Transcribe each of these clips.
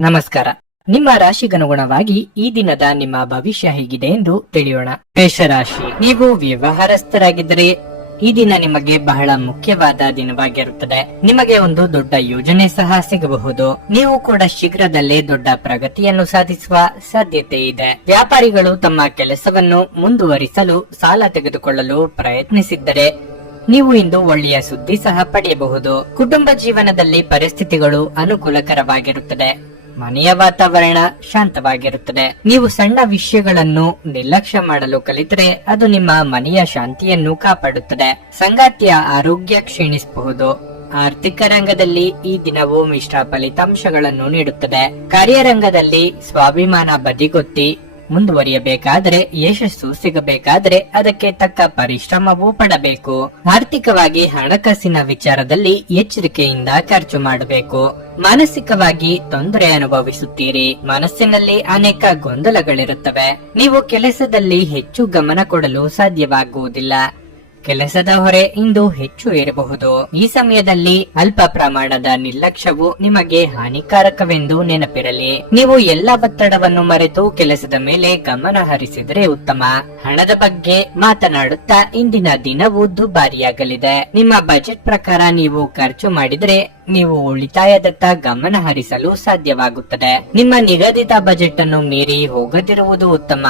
ನಮಸ್ಕಾರ. ನಿಮ್ಮ ರಾಶಿಗನುಗುಣವಾಗಿ ಈ ದಿನದ ನಿಮ್ಮ ಭವಿಷ್ಯ ಹೇಗಿದೆ ಎಂದು ತಿಳಿಯೋಣ. ಮೇಷರಾಶಿ, ನೀವು ವ್ಯವಹಾರಸ್ಥರಾಗಿದ್ದರೆ ಈ ದಿನ ನಿಮಗೆ ಬಹಳ ಮುಖ್ಯವಾದ ದಿನವಾಗಿರುತ್ತದೆ. ನಿಮಗೆ ಒಂದು ದೊಡ್ಡ ಯೋಜನೆ ಸಹ ಸಿಗಬಹುದು. ನೀವು ಕೂಡ ಶೀಘ್ರದಲ್ಲೇ ದೊಡ್ಡ ಪ್ರಗತಿಯನ್ನು ಸಾಧಿಸುವ ಸಾಧ್ಯತೆ ಇದೆ. ವ್ಯಾಪಾರಿಗಳು ತಮ್ಮ ಕೆಲಸವನ್ನು ಮುಂದುವರಿಸಲು ಸಾಲ ತೆಗೆದುಕೊಳ್ಳಲು ಪ್ರಯತ್ನಿಸಿದ್ದರೆ ನೀವು ಇಂದು ಒಳ್ಳೆಯ ಸುದ್ದಿ ಸಹ ಪಡೆಯಬಹುದು. ಕುಟುಂಬ ಜೀವನದಲ್ಲಿ ಪರಿಸ್ಥಿತಿಗಳು ಅನುಕೂಲಕರವಾಗಿರುತ್ತದೆ. ಮನೆಯ ವಾತಾವರಣ ಶಾಂತವಾಗಿರುತ್ತದೆ. ನೀವು ಸಣ್ಣ ವಿಷಯಗಳನ್ನು ನಿರ್ಲಕ್ಷ್ಯ ಮಾಡಲು ಕಲಿತರೆ ಅದು ನಿಮ್ಮ ಮನೆಯ ಶಾಂತಿಯನ್ನು ಕಾಪಾಡುತ್ತದೆ. ಸಂಗಾತಿಯ ಆರೋಗ್ಯ ಕ್ಷೀಣಿಸಬಹುದು. ಆರ್ಥಿಕ ರಂಗದಲ್ಲಿ ಈ ದಿನವು ಮಿಶ್ರ ಫಲಿತಾಂಶಗಳನ್ನು ನೀಡುತ್ತದೆ. ಕಾರ್ಯರಂಗದಲ್ಲಿ ಸ್ವಾಭಿಮಾನ ಬದಿಗೊತ್ತಿ ಮುಂದುವರಿಯಬೇಕಾದರೆ, ಯಶಸ್ಸು ಸಿಗಬೇಕಾದರೆ ಅದಕ್ಕೆ ತಕ್ಕ ಪರಿಶ್ರಮವೂ ಪಡಬೇಕು. ಆರ್ಥಿಕವಾಗಿ ಹಣಕಾಸಿನ ವಿಚಾರದಲ್ಲಿ ಎಚ್ಚರಿಕೆಯಿಂದ ಖರ್ಚು ಮಾಡಬೇಕು. ಮಾನಸಿಕವಾಗಿ ತೊಂದರೆ ಅನುಭವಿಸುತ್ತೀರಿ. ಮನಸ್ಸಿನಲ್ಲಿ ಅನೇಕ ಗೊಂದಲಗಳಿರುತ್ತವೆ. ನೀವು ಕೆಲಸದಲ್ಲಿ ಹೆಚ್ಚು ಗಮನ ಕೊಡಲು ಸಾಧ್ಯವಾಗುವುದಿಲ್ಲ. ಕೆಲಸದ ಹೊರೆ ಇಂದು ಹೆಚ್ಚು ಇರಬಹುದು. ಈ ಸಮಯದಲ್ಲಿ ಅಲ್ಪ ಪ್ರಮಾಣದ ನಿರ್ಲಕ್ಷ್ಯವು ನಿಮಗೆ ಹಾನಿಕಾರಕವೆಂದು ನೆನಪಿರಲಿ. ನೀವು ಎಲ್ಲ ಒತ್ತಡವನ್ನು ಮರೆತು ಕೆಲಸದ ಮೇಲೆ ಗಮನ ಹರಿಸಿದರೆ ಉತ್ತಮ. ಹಣದ ಬಗ್ಗೆ ಮಾತನಾಡುತ್ತಾ ಇಂದಿನ ದಿನವು ದುಬಾರಿಯಾಗಲಿದೆ. ನಿಮ್ಮ ಬಜೆಟ್ ಪ್ರಕಾರ ನೀವು ಖರ್ಚು ಮಾಡಿದರೆ ನೀವು ಉಳಿತಾಯದತ್ತ ಗಮನ ಹರಿಸಲು ಸಾಧ್ಯವಾಗುತ್ತದೆ. ನಿಮ್ಮ ನಿಗದಿತ ಬಜೆಟ್ ಅನ್ನು ಮೀರಿ ಹೋಗದಿರುವುದು ಉತ್ತಮ.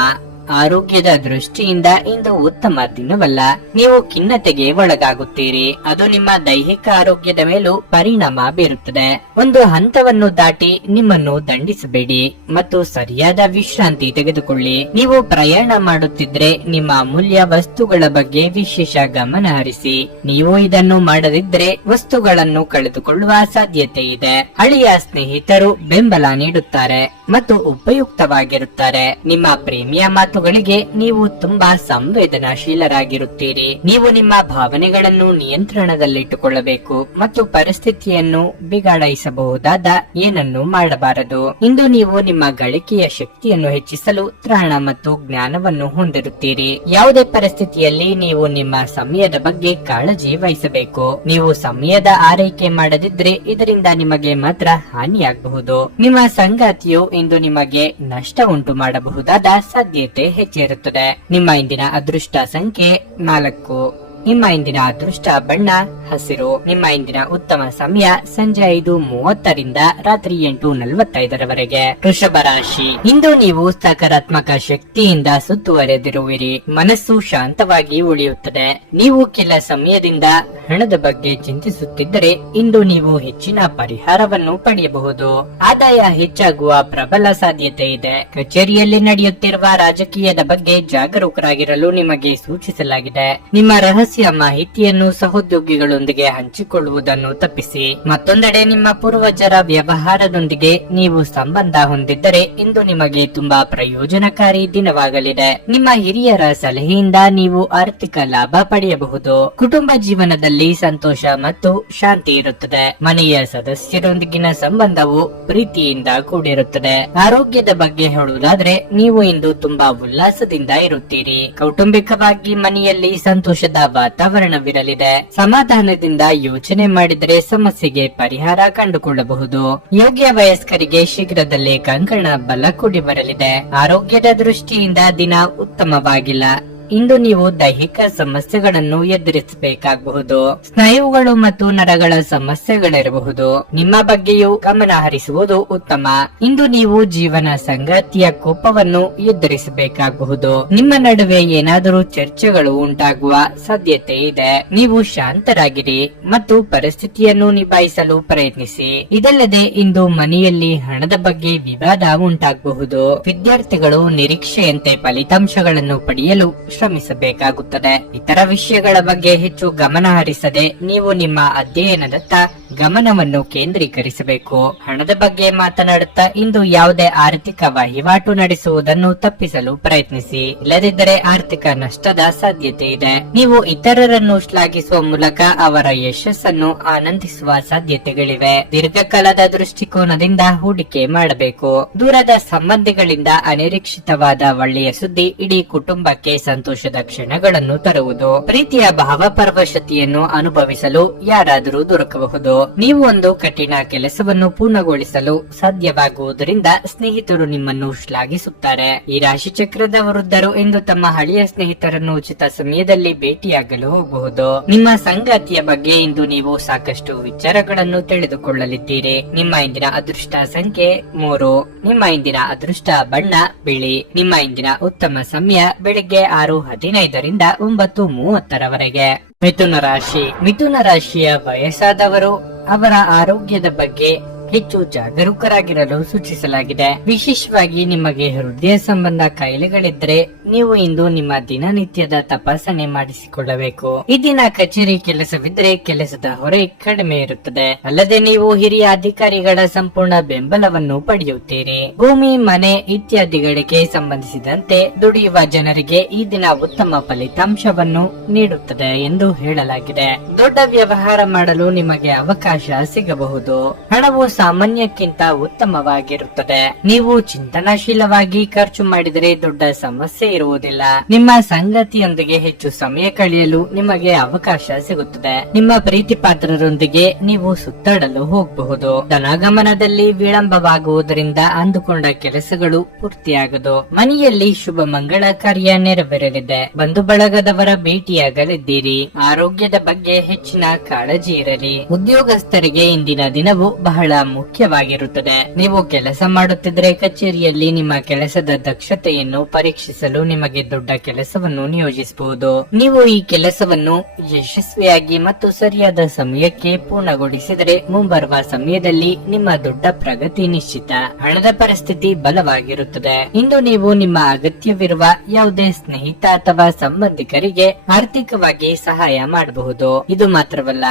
ಆರೋಗ್ಯದ ದೃಷ್ಟಿಯಿಂದ ಇಂದು ಉತ್ತಮ ದಿನವಲ್ಲ. ನೀವು ಖಿನ್ನತೆಗೆ ಒಳಗಾಗುತ್ತೀರಿ. ಅದು ನಿಮ್ಮ ದೈಹಿಕ ಆರೋಗ್ಯದ ಮೇಲೂ ಪರಿಣಾಮ ಬೀರುತ್ತದೆ. ಒಂದು ಹಂತವನ್ನು ದಾಟಿ ನಿಮ್ಮನ್ನು ದಂಡಿಸಬೇಡಿ ಮತ್ತು ಸರಿಯಾದ ವಿಶ್ರಾಂತಿ ತೆಗೆದುಕೊಳ್ಳಿ. ನೀವು ಪ್ರಯಾಣ ಮಾಡುತ್ತಿದ್ರೆ ನಿಮ್ಮ ಅಮೂಲ್ಯ ವಸ್ತುಗಳ ಬಗ್ಗೆ ವಿಶೇಷ ಗಮನ ಹರಿಸಿ. ನೀವು ಇದನ್ನು ಮಾಡದಿದ್ರೆ ವಸ್ತುಗಳನ್ನು ಕಳೆದುಕೊಳ್ಳುವ ಸಾಧ್ಯತೆ ಇದೆ. ಹಳೆಯ ಸ್ನೇಹಿತರು ಬೆಂಬಲ ನೀಡುತ್ತಾರೆ ಮತ್ತು ಉಪಯುಕ್ತವಾಗಿರುತ್ತಾರೆ. ನಿಮ್ಮ ಪ್ರೇಮಿಯ ಮಾತುಗಳಿಗೆ ನೀವು ತುಂಬಾ ಸಂವೇದನಾಶೀಲರಾಗಿರುತ್ತೀರಿ. ನೀವು ನಿಮ್ಮ ಭಾವನೆಗಳನ್ನು ನಿಯಂತ್ರಣದಲ್ಲಿಟ್ಟುಕೊಳ್ಳಬೇಕು ಮತ್ತು ಪರಿಸ್ಥಿತಿಯನ್ನು ಬಿಗಡಾಯಿಸಬಹುದಾದ ಏನನ್ನು ಮಾಡಬಾರದು. ಇಂದು ನೀವು ನಿಮ್ಮ ಗಳಿಕೆಯ ಶಕ್ತಿಯನ್ನು ಹೆಚ್ಚಿಸಲು ತ್ರಾಣ ಮತ್ತು ಜ್ಞಾನವನ್ನು ಹೊಂದಿರುತ್ತೀರಿ. ಯಾವುದೇ ಪರಿಸ್ಥಿತಿಯಲ್ಲಿ ನೀವು ನಿಮ್ಮ ಸಮಯದ ಬಗ್ಗೆ ಕಾಳಜಿ ವಹಿಸಬೇಕು. ನೀವು ಸಮಯದ ಆರೈಕೆ ಮಾಡದಿದ್ರೆ ಇದರಿಂದ ನಿಮಗೆ ಮಾತ್ರ ಹಾನಿಯಾಗಬಹುದು. ನಿಮ್ಮ ಸಂಗಾತಿಯು ಇಂದು ನಿಮಗೆ ನಷ್ಟ ಉಂಟು ಮಾಡಬಹುದಾದ ಸಾಧ್ಯತೆ ಹೆಚ್ಚಿರುತ್ತದೆ. ನಿಮ್ಮ ಇಂದಿನ ಅದೃಷ್ಟ ಸಂಖ್ಯೆ 4. ನಿಮ್ಮ ಇಂದಿನ ಅದೃಷ್ಟ ಬಣ್ಣ ಹಸಿರು. ನಿಮ್ಮ ಇಂದಿನ ಉತ್ತಮ ಸಮಯ ಸಂಜೆ 5:30ರಿಂದ ರಾತ್ರಿ 8:45ರವರೆಗೆ. ವೃಷಭ ರಾಶಿ, ಇಂದು ನೀವು ಸಕಾರಾತ್ಮಕ ಶಕ್ತಿಯಿಂದ ಸುತ್ತುವರೆದಿರುವಿರಿ. ಮನಸ್ಸು ಶಾಂತವಾಗಿ ಉಳಿಯುತ್ತದೆ. ನೀವು ಕೆಲ ಸಮಯದಿಂದ ಹಣದ ಬಗ್ಗೆ ಚಿಂತಿಸುತ್ತಿದ್ದರೆ ಇಂದು ನೀವು ಹೆಚ್ಚಿನ ಪರಿಹಾರವನ್ನು ಪಡೆಯಬಹುದು. ಆದಾಯ ಹೆಚ್ಚಾಗುವ ಪ್ರಬಲ ಸಾಧ್ಯತೆ ಇದೆ. ಕಚೇರಿಯಲ್ಲಿ ನಡೆಯುತ್ತಿರುವ ರಾಜಕೀಯದ ಬಗ್ಗೆ ಜಾಗರೂಕರಾಗಿರಲು ನಿಮಗೆ ಸೂಚಿಸಲಾಗಿದೆ. ನಿಮ್ಮ ರಹಸ್ಯ ಮಾಹಿತಿಯನ್ನು ಸಹೋದ್ಯೋಗಿಗಳೊಂದಿಗೆ ಹಂಚಿಕೊಳ್ಳುವುದನ್ನು ತಪ್ಪಿಸಿ. ಮತ್ತೊಂದೆಡೆ ನಿಮ್ಮ ಪೂರ್ವಜರ ವ್ಯವಹಾರದೊಂದಿಗೆ ನೀವು ಸಂಬಂಧ ಹೊಂದಿದ್ದರೆ ಇಂದು ನಿಮಗೆ ತುಂಬಾ ಪ್ರಯೋಜನಕಾರಿ ದಿನವಾಗಲಿದೆ. ನಿಮ್ಮ ಹಿರಿಯರ ಸಲಹೆಯಿಂದ ನೀವು ಆರ್ಥಿಕ ಲಾಭ ಪಡೆಯಬಹುದು. ಕುಟುಂಬ ಜೀವನದಲ್ಲಿ ಸಂತೋಷ ಮತ್ತು ಶಾಂತಿ ಇರುತ್ತದೆ. ಮನೆಯ ಸದಸ್ಯರೊಂದಿಗಿನ ಸಂಬಂಧವು ಪ್ರೀತಿಯಿಂದ ಕೂಡಿರುತ್ತದೆ. ಆರೋಗ್ಯದ ಬಗ್ಗೆ ಹೇಳುವುದಾದ್ರೆ ನೀವು ಇಂದು ತುಂಬಾ ಉಲ್ಲಾಸದಿಂದ ಇರುತ್ತೀರಿ. ಕೌಟುಂಬಿಕವಾಗಿ ಮನೆಯಲ್ಲಿ ಸಂತೋಷದ ವಾತಾವರಣವಿರಲಿದೆ. ಸಮಾಧಾನದಿಂದ ಯೋಚನೆ ಮಾಡಿದರೆ ಸಮಸ್ಯೆಗೆ ಪರಿಹಾರ ಕಂಡುಕೊಳ್ಳಬಹುದು. ಯೋಗ್ಯ ವಯಸ್ಕರಿಗೆ ಶೀಘ್ರದಲ್ಲೇ ಕಂಕಣ ಬಲ ಕೂಡಿ ಬರಲಿದೆ. ಆರೋಗ್ಯದ ದೃಷ್ಟಿಯಿಂದ ದಿನ ಉತ್ತಮವಾಗಿಲ್ಲ. ಇಂದು ನೀವು ದೈಹಿಕ ಸಮಸ್ಯೆಗಳನ್ನು ಎದುರಿಸಬೇಕಾಗಬಹುದು. ಸ್ನಾಯುಗಳು ಮತ್ತು ನರಗಳ ಸಮಸ್ಯೆಗಳಿರಬಹುದು. ನಿಮ್ಮ ಬಗ್ಗೆಯೂ ಗಮನ ಹರಿಸುವುದು ಉತ್ತಮ. ಇಂದು ನೀವು ಜೀವನ ಸಂಗಾತಿಯ ಕೋಪವನ್ನು ಎದುರಿಸಬೇಕಾಗಬಹುದು. ನಿಮ್ಮ ನಡುವೆ ಏನಾದರೂ ಚರ್ಚೆಗಳು ಉಂಟಾಗುವ ಸಾಧ್ಯತೆ ಇದೆ. ನೀವು ಶಾಂತರಾಗಿರಿ ಮತ್ತು ಪರಿಸ್ಥಿತಿಯನ್ನು ನಿಭಾಯಿಸಲು ಪ್ರಯತ್ನಿಸಿ. ಇದಲ್ಲದೆ ಇಂದು ಮನೆಯಲ್ಲಿ ಹಣದ ಬಗ್ಗೆ ವಿವಾದ ಉಂಟಾಗಬಹುದು. ವಿದ್ಯಾರ್ಥಿಗಳು ನಿರೀಕ್ಷೆಯಂತೆ ಫಲಿತಾಂಶಗಳನ್ನು ಪಡೆಯಲು ಶ್ರಮಿಸಬೇಕಾಗುತ್ತದೆ. ಇತರ ವಿಷಯಗಳ ಬಗ್ಗೆ ಹೆಚ್ಚು ಗಮನ ಹರಿಸದೆ ನೀವು ನಿಮ್ಮ ಅಧ್ಯಯನದತ್ತ ಗಮನವನ್ನು ಕೇಂದ್ರೀಕರಿಸಬೇಕು. ಹಣದ ಬಗ್ಗೆ ಮಾತನಾಡುತ್ತಾ ಇಂದು ಯಾವುದೇ ಆರ್ಥಿಕ ವಹಿವಾಟು ನಡೆಸುವುದನ್ನು ತಪ್ಪಿಸಲು ಪ್ರಯತ್ನಿಸಿ. ಇಲ್ಲದಿದ್ದರೆ ಆರ್ಥಿಕ ನಷ್ಟದ ಸಾಧ್ಯತೆ ಇದೆ. ನೀವು ಇತರರನ್ನು ಶ್ಲಾಘಿಸುವ ಮೂಲಕ ಅವರ ಯಶಸ್ಸನ್ನು ಆನಂದಿಸುವ ಸಾಧ್ಯತೆಗಳಿವೆ. ದೀರ್ಘಕಾಲದ ದೃಷ್ಟಿಕೋನದಿಂದ ಹೂಡಿಕೆ ಮಾಡಬೇಕು. ದೂರದ ಸಂಬಂಧಿಗಳಿಂದ ಅನಿರೀಕ್ಷಿತವಾದ ಒಳ್ಳೆಯ ಸುದ್ದಿ ಇಡೀ ಕುಟುಂಬಕ್ಕೆ ಸಂತೋಷ ಸಂತೋಷದ ಕ್ಷಣಗಳನ್ನು ತರುವುದು. ಪ್ರೀತಿಯ ಭಾವಪರವಶತೆಯನ್ನು ಅನುಭವಿಸಲು ಯಾರಾದರೂ ದೊರಕಬಹುದು. ನೀವು ಒಂದು ಕಠಿಣ ಕೆಲಸವನ್ನು ಪೂರ್ಣಗೊಳಿಸಲು ಸಾಧ್ಯವಾಗುವುದರಿಂದ ಸ್ನೇಹಿತರು ನಿಮ್ಮನ್ನು ಶ್ಲಾಘಿಸುತ್ತಾರೆ. ಈ ರಾಶಿ ಚಕ್ರದ ವೃದ್ಧರು ಎಂದು ತಮ್ಮ ಹಳೆಯ ಸ್ನೇಹಿತರನ್ನು ಉಚಿತ ಸಮಯದಲ್ಲಿ ಭೇಟಿಯಾಗಲು ಹೋಗಬಹುದು. ನಿಮ್ಮ ಸಂಗಾತಿಯ ಬಗ್ಗೆ ಇಂದು ನೀವು ಸಾಕಷ್ಟು ವಿಚಾರಗಳನ್ನು ತಿಳಿದುಕೊಳ್ಳಲಿದ್ದೀರಿ. ನಿಮ್ಮ ಇಂದಿನ ಅದೃಷ್ಟ ಸಂಖ್ಯೆ 3. ನಿಮ್ಮ ಇಂದಿನ ಅದೃಷ್ಟ ಬಣ್ಣ ಬಿಳಿ. ನಿಮ್ಮ ಇಂದಿನ ಉತ್ತಮ ಸಮಯ ಬೆಳಿಗ್ಗೆ 6:15 ರಿಂದ 9:30 ಮಿಥುನ ರಾಶಿ. ಮಿಥುನ ರಾಶಿಯ ವಯಸ್ಸಾದವರು ಅವರ ಆರೋಗ್ಯದ ಬಗ್ಗೆ ಹೆಚ್ಚು ಜಾಗರೂಕರಾಗಿರಲು ಸೂಚಿಸಲಾಗಿದೆ. ವಿಶೇಷವಾಗಿ ನಿಮಗೆ ಹೃದಯ ಸಂಬಂಧ ಕಾಯಿಲೆಗಳಿದ್ದರೆ ನೀವು ಇಂದು ನಿಮ್ಮ ದಿನನಿತ್ಯದ ತಪಾಸಣೆ ಮಾಡಿಸಿಕೊಳ್ಳಬೇಕು. ಈ ದಿನ ಕಚೇರಿ ಕೆಲಸವಿದ್ದರೆ ಕೆಲಸದ ಹೊರೆ ಕಡಿಮೆ ಇರುತ್ತದೆ. ಅಲ್ಲದೆ ನೀವು ಹಿರಿಯ ಅಧಿಕಾರಿಗಳ ಸಂಪೂರ್ಣ ಬೆಂಬಲವನ್ನು ಪಡೆಯುತ್ತೀರಿ. ಭೂಮಿ, ಮನೆ ಇತ್ಯಾದಿಗಳಿಗೆ ಸಂಬಂಧಿಸಿದಂತೆ ದುಡಿಯುವ ಜನರಿಗೆ ಈ ದಿನ ಉತ್ತಮ ಫಲಿತಾಂಶವನ್ನು ನೀಡುತ್ತದೆ ಎಂದು ಹೇಳಲಾಗಿದೆ. ದೊಡ್ಡ ವ್ಯವಹಾರ ಮಾಡಲು ನಿಮಗೆ ಅವಕಾಶ ಸಿಗಬಹುದು. ಹಣವು ಸಾಮಾನ್ಯಕ್ಕಿಂತ ಉತ್ತಮವಾಗಿರುತ್ತದೆ. ನೀವು ಚಿಂತನಾಶೀಲವಾಗಿ ಖರ್ಚು ಮಾಡಿದರೆ ದೊಡ್ಡ ಸಮಸ್ಯೆ ಇರುವುದಿಲ್ಲ. ನಿಮ್ಮ ಸಂಗಾತಿಯೊಂದಿಗೆ ಹೆಚ್ಚು ಸಮಯ ಕಳೆಯಲು ನಿಮಗೆ ಅವಕಾಶ ಸಿಗುತ್ತದೆ. ನಿಮ್ಮ ಪ್ರೀತಿ ಪಾತ್ರರೊಂದಿಗೆ ನೀವು ಸುತ್ತಾಡಲು ಹೋಗಬಹುದು. ಧನಾಗಮನದಲ್ಲಿ ವಿಳಂಬವಾಗುವುದರಿಂದ ಅಂದುಕೊಂಡ ಕೆಲಸಗಳು ಪೂರ್ತಿಯಾಗದು. ಮನೆಯಲ್ಲಿ ಶುಭ ಮಂಗಳ ಕಾರ್ಯ ನೆರವೇರಲಿದೆ. ಬಂಧು ಬಳಗದವರ ಭೇಟಿಯಾಗಲಿದ್ದೀರಿ. ಆರೋಗ್ಯದ ಬಗ್ಗೆ ಹೆಚ್ಚಿನ ಕಾಳಜಿ ಇರಲಿ. ಉದ್ಯೋಗಸ್ಥರಿಗೆ ಇಂದಿನ ದಿನವು ಬಹಳ ಮುಖ್ಯವಾಗಿರುತ್ತದೆ. ನೀವು ಕೆಲಸ ಮಾಡುತ್ತಿದ್ದರೆ ಕಚೇರಿಯಲ್ಲಿ ನಿಮ್ಮ ಕೆಲಸದ ದಕ್ಷತೆಯನ್ನು ಪರೀಕ್ಷಿಸಲು ನಿಮಗೆ ದೊಡ್ಡ ಕೆಲಸವನ್ನು ನಿಯೋಜಿಸಬಹುದು. ನೀವು ಈ ಕೆಲಸವನ್ನು ಯಶಸ್ವಿಯಾಗಿ ಮತ್ತು ಸರಿಯಾದ ಸಮಯಕ್ಕೆ ಪೂರ್ಣಗೊಳಿಸಿದರೆ ಮುಂಬರುವ ಸಮಯದಲ್ಲಿ ನಿಮ್ಮ ದೊಡ್ಡ ಪ್ರಗತಿ ನಿಶ್ಚಿತ. ಹಣದ ಪರಿಸ್ಥಿತಿ ಬಲವಾಗಿರುತ್ತದೆ. ಇಂದು ನೀವು ನಿಮ್ಮ ಅಗತ್ಯವಿರುವ ಯಾವುದೇ ಸ್ನೇಹಿತ ಅಥವಾ ಸಂಬಂಧಿಕರಿಗೆ ಆರ್ಥಿಕವಾಗಿ ಸಹಾಯ ಮಾಡಬಹುದು. ಇದು ಮಾತ್ರವಲ್ಲ,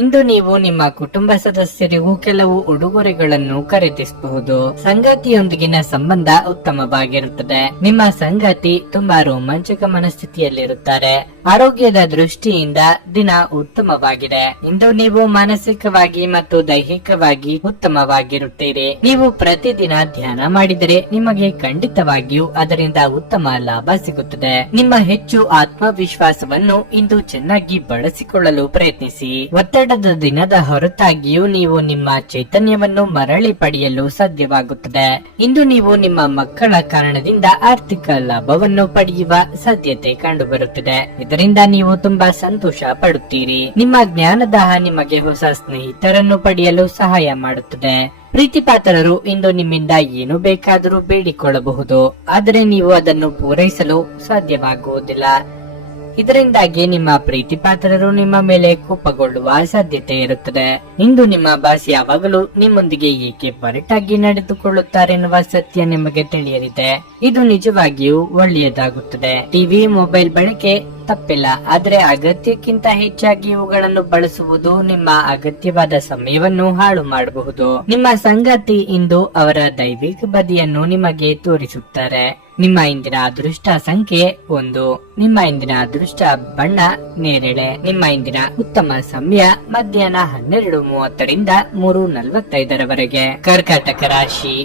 ಇಂದು ನೀವು ನಿಮ್ಮ ಕುಟುಂಬ ಸದಸ್ಯರಿಗೂ ಕೆಲವು ಉಡುಗೊರೆಗಳನ್ನು ಖರೀದಿಸಬಹುದು. ಸಂಗಾತಿಯೊಂದಿಗಿನ ಸಂಬಂಧ ಉತ್ತಮವಾಗಿರುತ್ತದೆ. ನಿಮ್ಮ ಸಂಗಾತಿ ತುಂಬಾ ರೋಮಾಂಚಕ ಮನಸ್ಥಿತಿಯಲ್ಲಿರುತ್ತಾರೆ. ಆರೋಗ್ಯದ ದೃಷ್ಟಿಯಿಂದ ದಿನ ಉತ್ತಮವಾಗಿದೆ. ಇಂದು ನೀವು ಮಾನಸಿಕವಾಗಿ ಮತ್ತು ದೈಹಿಕವಾಗಿ ಉತ್ತಮವಾಗಿರುತ್ತೀರಿ. ನೀವು ಪ್ರತಿದಿನ ಧ್ಯಾನ ಮಾಡಿದರೆ ನಿಮಗೆ ಖಂಡಿತವಾಗಿಯೂ ಅದರಿಂದ ಉತ್ತಮ ಲಾಭ ಸಿಗುತ್ತದೆ. ನಿಮ್ಮ ಹೆಚ್ಚು ಆತ್ಮವಿಶ್ವಾಸವನ್ನು ಇಂದು ಚೆನ್ನಾಗಿ ಬಳಸಿಕೊಳ್ಳಲು ಪ್ರಯತ್ನಿಸಿ. ಒತ್ತಡದ ದಿನದ ಹೊರತಾಗಿಯೂ ನೀವು ನಿಮ್ಮ ಚೈತನ್ಯವನ್ನು ಮರಳಿ ಪಡೆಯಲು ಸಾಧ್ಯವಾಗುತ್ತದೆ. ಇಂದು ನೀವು ನಿಮ್ಮ ಮಕ್ಕಳ ಕಾರಣದಿಂದ ಆರ್ಥಿಕ ಲಾಭವನ್ನು ಪಡೆಯುವ ಸಾಧ್ಯತೆ ಕಂಡುಬರುತ್ತದೆ. ಇದರಿಂದ ನೀವು ತುಂಬಾ ಸಂತೋಷ ಪಡುತ್ತೀರಿ. ನಿಮ್ಮ ಜ್ಞಾನದಾಹ ನಿಮಗೆ ಹೊಸ ಸ್ನೇಹಿತರನ್ನು ಪಡೆಯಲು ಸಹಾಯ ಮಾಡುತ್ತದೆ. ಪ್ರೀತಿ ಪಾತ್ರರು ಇಂದು ನಿಮ್ಮಿಂದ ಏನು ಬೇಕಾದರೂ ಬೇಡಿಕೊಳ್ಳಬಹುದು, ಆದರೆ ನೀವು ಅದನ್ನು ಪೂರೈಸಲು ಸಾಧ್ಯವಾಗುವುದಿಲ್ಲ. ಇದರಿಂದಾಗಿ ನಿಮ್ಮ ಪ್ರೀತಿ ಪಾತ್ರರು ನಿಮ್ಮ ಮೇಲೆ ಕೋಪಗೊಳ್ಳುವ ಸಾಧ್ಯತೆ ಇರುತ್ತದೆ. ಇಂದು ನಿಮ್ಮ ಬಾಸ್ ಯಾವಾಗಲೂ ನಿಮ್ಮೊಂದಿಗೆ ಏಕೆ ಒರಟಾಗಿ ನಡೆದುಕೊಳ್ಳುತ್ತಾರೆನ್ನುವ ಸತ್ಯ ನಿಮಗೆ ತಿಳಿಯಲಿದೆ. ಇದು ನಿಜವಾಗಿಯೂ ಒಳ್ಳೆಯದಾಗುತ್ತದೆ. ಟಿವಿ, ಮೊಬೈಲ್ ಬಳಕೆ ತಪ್ಪಿಲ್ಲ, ಆದರೆ ಅಗತ್ಯಕ್ಕಿಂತ ಹೆಚ್ಚಾಗಿ ಇವುಗಳನ್ನು ಬಳಸುವುದು ನಿಮ್ಮ ಅಗತ್ಯವಾದ ಸಮಯವನ್ನು ಹಾಳು ಮಾಡಬಹುದು. ನಿಮ್ಮ ಸಂಗಾತಿ ಇಂದು ಅವರ ದೈವಿಕ ಬದಿಯನ್ನು ನಿಮಗೆ ತೋರಿಸುತ್ತಾರೆ. ನಿಮ್ಮ ಇಂದಿನ ಅದೃಷ್ಟ ಸಂಖ್ಯೆ 1. ನಿಮ್ಮ ಇಂದಿನ ಅದೃಷ್ಟ ಬಣ್ಣ ನೇರಳೆ. ನಿಮ್ಮ ಇಂದಿನ ಉತ್ತಮ ಸಮಯ ಮಧ್ಯಾಹ್ನ 12:30 ರಿಂದ 3:45 ಕರ್ಕಾಟಕ ರಾಶಿ.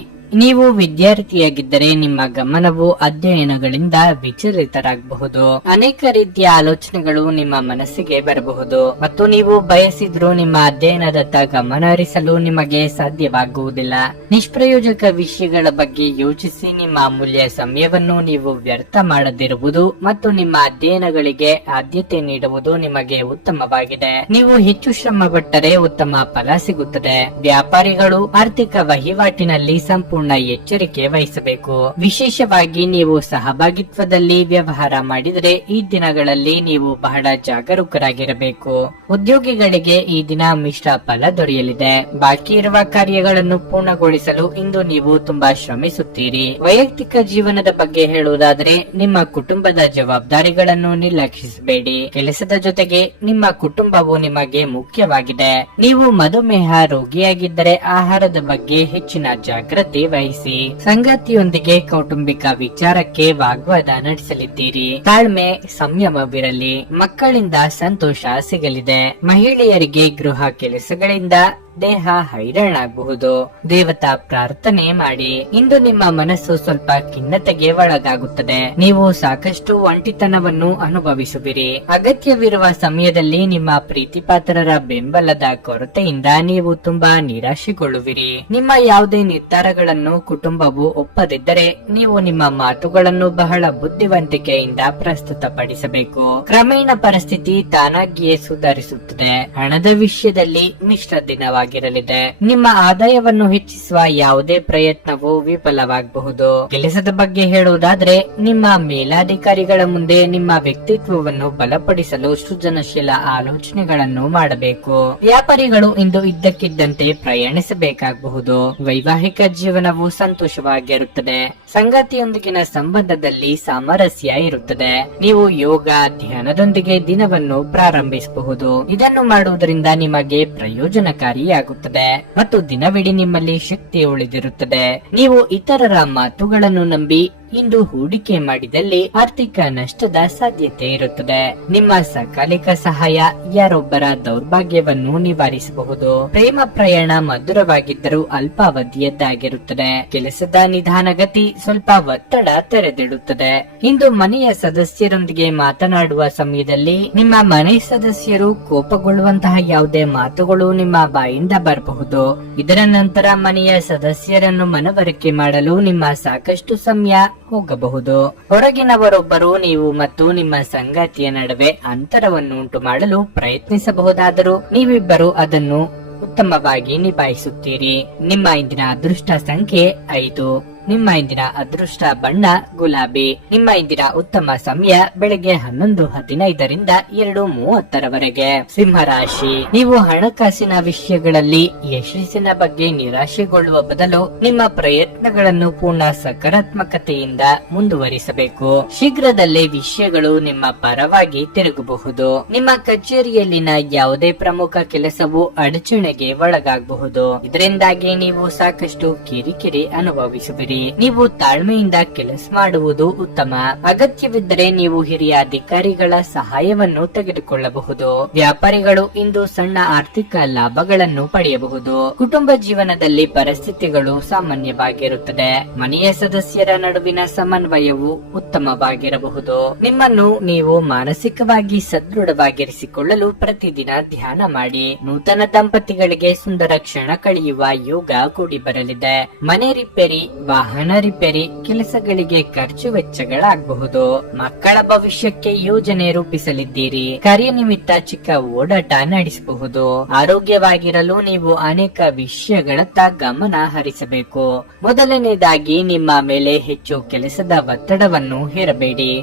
ನೀವು ವಿದ್ಯಾರ್ಥಿಯಾಗಿದ್ದರೆ ನಿಮ್ಮ ಗಮನವು ಅಧ್ಯಯನಗಳಿಂದ ವಿಚಲಿತರಾಗಬಹುದು. ಅನೇಕ ರೀತಿಯ ಆಲೋಚನೆಗಳು ನಿಮ್ಮ ಮನಸ್ಸಿಗೆ ಬರಬಹುದು ಮತ್ತು ನೀವು ಬಯಸಿದ್ರೂ ನಿಮ್ಮ ಅಧ್ಯಯನದತ್ತ ಗಮನ ಹರಿಸಲು ನಿಮಗೆ ಸಾಧ್ಯವಾಗುವುದಿಲ್ಲ. ನಿಷ್ಪ್ರಯೋಜಕ ವಿಷಯಗಳ ಬಗ್ಗೆ ಯೋಚಿಸಿ ನಿಮ್ಮ ಅಮೂಲ್ಯ ಸಮಯವನ್ನು ನೀವು ವ್ಯರ್ಥ ಮಾಡದಿರುವುದು ಮತ್ತು ನಿಮ್ಮ ಅಧ್ಯಯನಗಳಿಗೆ ಆದ್ಯತೆ ನೀಡುವುದು ನಿಮಗೆ ಉತ್ತಮವಾಗಿದೆ. ನೀವು ಹೆಚ್ಚು ಶ್ರಮ ಪಟ್ಟರೆ ಉತ್ತಮ ಫಲ ಸಿಗುತ್ತದೆ. ವ್ಯಾಪಾರಿಗಳು ಆರ್ಥಿಕ ವಹಿವಾಟಿನಲ್ಲಿ ಸಂಪೂರ್ಣ ಎಚ್ಚರಿಕೆ ವಹಿಸಬೇಕು. ವಿಶೇಷವಾಗಿ ನೀವು ಸಹಭಾಗಿತ್ವದಲ್ಲಿ ವ್ಯವಹಾರ ಮಾಡಿದರೆ ಈ ದಿನಗಳಲ್ಲಿ ನೀವು ಬಹಳ ಜಾಗರೂಕರಾಗಿರಬೇಕು. ಉದ್ಯೋಗಿಗಳಿಗೆ ಈ ದಿನ ಮಿಶ್ರ ಫಲ ದೊರೆಯಲಿದೆ. ಬಾಕಿ ಇರುವ ಕಾರ್ಯಗಳನ್ನು ಪೂರ್ಣಗೊಳಿಸಲು ಇಂದು ನೀವು ತುಂಬಾ ಶ್ರಮಿಸುತ್ತೀರಿ. ವೈಯಕ್ತಿಕ ಜೀವನದ ಬಗ್ಗೆ ಹೇಳುವುದಾದರೆ ನಿಮ್ಮ ಕುಟುಂಬದ ಜವಾಬ್ದಾರಿಗಳನ್ನು ನಿರ್ಲಕ್ಷಿಸಬೇಡಿ. ಕೆಲಸದ ಜೊತೆಗೆ ನಿಮ್ಮ ಕುಟುಂಬವು ನಿಮಗೆ ಮುಖ್ಯವಾಗಿದೆ. ನೀವು ಮಧುಮೇಹ ರೋಗಿಯಾಗಿದ್ದರೆ ಆಹಾರದ ಬಗ್ಗೆ ಹೆಚ್ಚಿನ ಜಾಗೃತಿ ವಹಿಸಿ. ಸಂಗಾತಿಯೊಂದಿಗೆ ಕೌಟುಂಬಿಕ ವಿಚಾರಕ್ಕೆ ವಾಗ್ವಾದ ನಡೆಸಲಿದ್ದೀರಿ. ತಾಳ್ಮೆ, ಸಂಯಮವಿರಲಿ. ಮಕ್ಕಳಿಂದ ಸಂತೋಷ ಸಿಗಲಿದೆ. ಮಹಿಳೆಯರಿಗೆ ಗೃಹ ಕೆಲಸಗಳಿಂದ ದೇಹ ಹೈರಾಣಾಗಬಹುದು. ದೇವತಾ ಪ್ರಾರ್ಥನೆ ಮಾಡಿ. ಇಂದು ನಿಮ್ಮ ಮನಸ್ಸು ಸ್ವಲ್ಪ ಖಿನ್ನತೆಗೆ ಒಳಗಾಗುತ್ತದೆ. ನೀವು ಸಾಕಷ್ಟು ಒಂಟಿತನವನ್ನು ಅನುಭವಿಸುವಿರಿ. ಅಗತ್ಯವಿರುವ ಸಮಯದಲ್ಲಿ ನಿಮ್ಮ ಪ್ರೀತಿಪಾತ್ರರ ಬೆಂಬಲದ ಕೊರತೆಯಿಂದ ನೀವು ತುಂಬಾ ನಿರಾಶೆಗೊಳ್ಳುವಿರಿ. ನಿಮ್ಮ ಯಾವುದೇ ನಿರ್ಧಾರಗಳನ್ನು ಕುಟುಂಬವು ಒಪ್ಪದಿದ್ದರೆ ನೀವು ನಿಮ್ಮ ಮಾತುಗಳನ್ನು ಬಹಳ ಬುದ್ಧಿವಂತಿಕೆಯಿಂದ ಪ್ರಸ್ತುತಪಡಿಸಬೇಕು. ಕ್ರಮೇಣ ಪರಿಸ್ಥಿತಿ ತಾನಾಗಿಯೇ ಸುಧಾರಿಸುತ್ತದೆ. ಹಣದ ವಿಷಯದಲ್ಲಿ ಮಿಶ್ರ ದಿನವಾಗಿರಲಿದೆ. ನಿಮ್ಮ ಆದಾಯವನ್ನು ಹೆಚ್ಚಿಸುವ ಯಾವುದೇ ಪ್ರಯತ್ನವು ವಿಫಲವಾಗಬಹುದು. ಕೆಲಸದ ಬಗ್ಗೆ ಹೇಳುವುದಾದ್ರೆ, ನಿಮ್ಮ ಮೇಲಾಧಿಕಾರಿಗಳ ಮುಂದೆ ನಿಮ್ಮ ವ್ಯಕ್ತಿತ್ವವನ್ನು ಬಲಪಡಿಸಲು ಸೃಜನಶೀಲ ಆಲೋಚನೆಗಳನ್ನು ಮಾಡಬೇಕು. ವ್ಯಾಪಾರಿಗಳು ಇಂದು ಇದ್ದಕ್ಕಿದ್ದಂತೆ ಪ್ರಯಾಣಿಸಬೇಕಾಗಬಹುದು. ವೈವಾಹಿಕ ಜೀವನವು ಸಂತೋಷವಾಗಿರುತ್ತದೆ. ಸಂಗಾತಿಯೊಂದಿಗಿನ ಸಂಬಂಧದಲ್ಲಿ ಸಾಮರಸ್ಯ ಇರುತ್ತದೆ. ನೀವು ಯೋಗ ಧ್ಯಾನದೊಂದಿಗೆ ದಿನವನ್ನು ಪ್ರಾರಂಭಿಸಬಹುದು. ಇದನ್ನು ಮಾಡುವುದರಿಂದ ನಿಮಗೆ ಪ್ರಯೋಜನಕಾರಿಯಾಗುತ್ತದೆ ಮತ್ತು ದಿನವಿಡೀ ನಿಮ್ಮಲ್ಲಿ ಶಕ್ತಿ ಉಳಿದಿರುತ್ತದೆ. ನೀವು ಇತರರ ಮಾತುಗಳನ್ನು ನಂಬಿ ಇಂದು ಹೂಡಿಕೆ ಮಾಡಿದಲ್ಲಿ ಆರ್ಥಿಕ ನಷ್ಟದ ಸಾಧ್ಯತೆ ಇರುತ್ತದೆ. ನಿಮ್ಮ ಸಕಾಲಿಕ ಸಹಾಯ ಯಾರೊಬ್ಬರ ದೌರ್ಭಾಗ್ಯವನ್ನು ನಿವಾರಿಸಬಹುದು. ಪ್ರೇಮ ಪ್ರಯಾಣ ಮಧುರವಾಗಿದ್ದರೂ ಅಲ್ಪಾವಧಿಯದ್ದಾಗಿರುತ್ತದೆ. ಕೆಲಸದ ನಿಧಾನಗತಿ ಸ್ವಲ್ಪ ಒತ್ತಡ ತೆರೆದಿಡುತ್ತದೆ. ಇಂದು ಮನೆಯ ಸದಸ್ಯರೊಂದಿಗೆ ಮಾತನಾಡುವ ಸಮಯದಲ್ಲಿ ನಿಮ್ಮ ಮನೆ ಸದಸ್ಯರು ಕೋಪಗೊಳ್ಳುವಂತಹ ಯಾವುದೇ ಮಾತುಗಳು ನಿಮ್ಮ ಬಾಯಿಂದ ಬರಬಹುದು. ಇದರ ನಂತರ ಮನೆಯ ಸದಸ್ಯರನ್ನು ಮನವರಿಕೆ ಮಾಡಲು ನಿಮ್ಮ ಸಾಕಷ್ಟು ಸಮಯ ಹೋಗಬಹುದು. ಹೊರಗಿನವರೊಬ್ಬರು ನೀವು ಮತ್ತು ನಿಮ್ಮ ಸಂಗಾತಿಯ ನಡುವೆ ಅಂತರವನ್ನು ಉಂಟು ಮಾಡಲು ಪ್ರಯತ್ನಿಸಬಹುದಾದರೂ ನೀವಿಬ್ಬರು ಅದನ್ನು ಉತ್ತಮವಾಗಿ ನಿಭಾಯಿಸುತ್ತೀರಿ. ನಿಮ್ಮ ಇಂದಿನ ಅದೃಷ್ಟ ಸಂಖ್ಯೆ 5. ನಿಮ್ಮ ಇಂದಿನ ಅದೃಷ್ಟ ಬಣ್ಣ ಗುಲಾಬಿ. ನಿಮ್ಮ ಇಂದಿನ ಉತ್ತಮ ಸಮಯ ಬೆಳಗ್ಗೆ 11:15ರಿಂದ 2:30ರವರೆಗೆ. ಸಿಂಹರಾಶಿ, ನೀವು ಹಣಕಾಸಿನ ವಿಷಯಗಳಲ್ಲಿ ಯಶಸ್ಸಿನ ಬಗ್ಗೆ ನಿರಾಶೆಗೊಳ್ಳುವ ಬದಲು ನಿಮ್ಮ ಪ್ರಯತ್ನಗಳನ್ನು ಪೂರ್ಣ ಸಕಾರಾತ್ಮಕತೆಯಿಂದ ಮುಂದುವರಿಸಬೇಕು. ಶೀಘ್ರದಲ್ಲೇ ವಿಷಯಗಳು ನಿಮ್ಮ ಪರವಾಗಿ ತಿರುಗಬಹುದು. ನಿಮ್ಮ ಕಚೇರಿಯಲ್ಲಿನ ಯಾವುದೇ ಪ್ರಮುಖ ಕೆಲಸವು ಅಡಚಣೆಗೆ ಒಳಗಾಗಬಹುದು. ಇದರಿಂದಾಗಿ ನೀವು ಸಾಕಷ್ಟು ಕಿರಿಕಿರಿ ಅನುಭವಿಸುವಿರಿ. ನೀವು ತಾಳ್ಮೆಯಿಂದ ಕೆಲಸ ಮಾಡುವುದು ಉತ್ತಮ. ಅಗತ್ಯವಿದ್ದರೆ ನೀವು ಹಿರಿಯ ಅಧಿಕಾರಿಗಳ ಸಹಾಯವನ್ನು ತೆಗೆದುಕೊಳ್ಳಬಹುದು. ವ್ಯಾಪಾರಿಗಳು ಇಂದು ಸಣ್ಣ ಆರ್ಥಿಕ ಲಾಭಗಳನ್ನು ಪಡೆಯಬಹುದು. ಕುಟುಂಬ ಜೀವನದಲ್ಲಿ ಪರಿಸ್ಥಿತಿಗಳು ಸಾಮಾನ್ಯವಾಗಿರುತ್ತದೆ. ಮನೆಯ ಸದಸ್ಯರ ನಡುವಿನ ಸಮನ್ವಯವು ಉತ್ತಮವಾಗಿರಬಹುದು. ನಿಮ್ಮನ್ನು ನೀವು ಮಾನಸಿಕವಾಗಿ ಸದೃಢವಾಗಿರಿಸಿಕೊಳ್ಳಲು ಪ್ರತಿದಿನ ಧ್ಯಾನ ಮಾಡಿ. ನೂತನ ದಂಪತಿಗಳಿಗೆ ಸುಂದರ ಕ್ಷಣ ಕಳೆಯುವ ಯೋಗ ಕೂಡಿ ಬರಲಿದೆ. ಮನೆ ರಿಪೇರಿ, ವಾಹನ ರಿಪೇರಿ ಕೆಲಸಗಳಿಗೆ ಖರ್ಚು ವೆಚ್ಚಗಳಾಗಬಹುದು. ಮಕ್ಕಳ ಭವಿಷ್ಯಕ್ಕೆ ಯೋಜನೆ ರೂಪಿಸಲಿದ್ದೀರಿ. ಕಾರ್ಯನಿಮಿತ್ತ ಚಿಕ್ಕ ಓಡಾಟ ನಡೆಸಬಹುದು. ಆರೋಗ್ಯವಾಗಿರಲು ನೀವು ಅನೇಕ ವಿಷಯಗಳತ್ತ ಗಮನ ಹರಿಸಬೇಕು. ಮೊದಲನೇದಾಗಿ ನಿಮ್ಮ ಮೇಲೆ ಹೆಚ್ಚು ಕೆಲಸದ ಒತ್ತಡವನ್ನು ಹೇರಬೇಡಿ.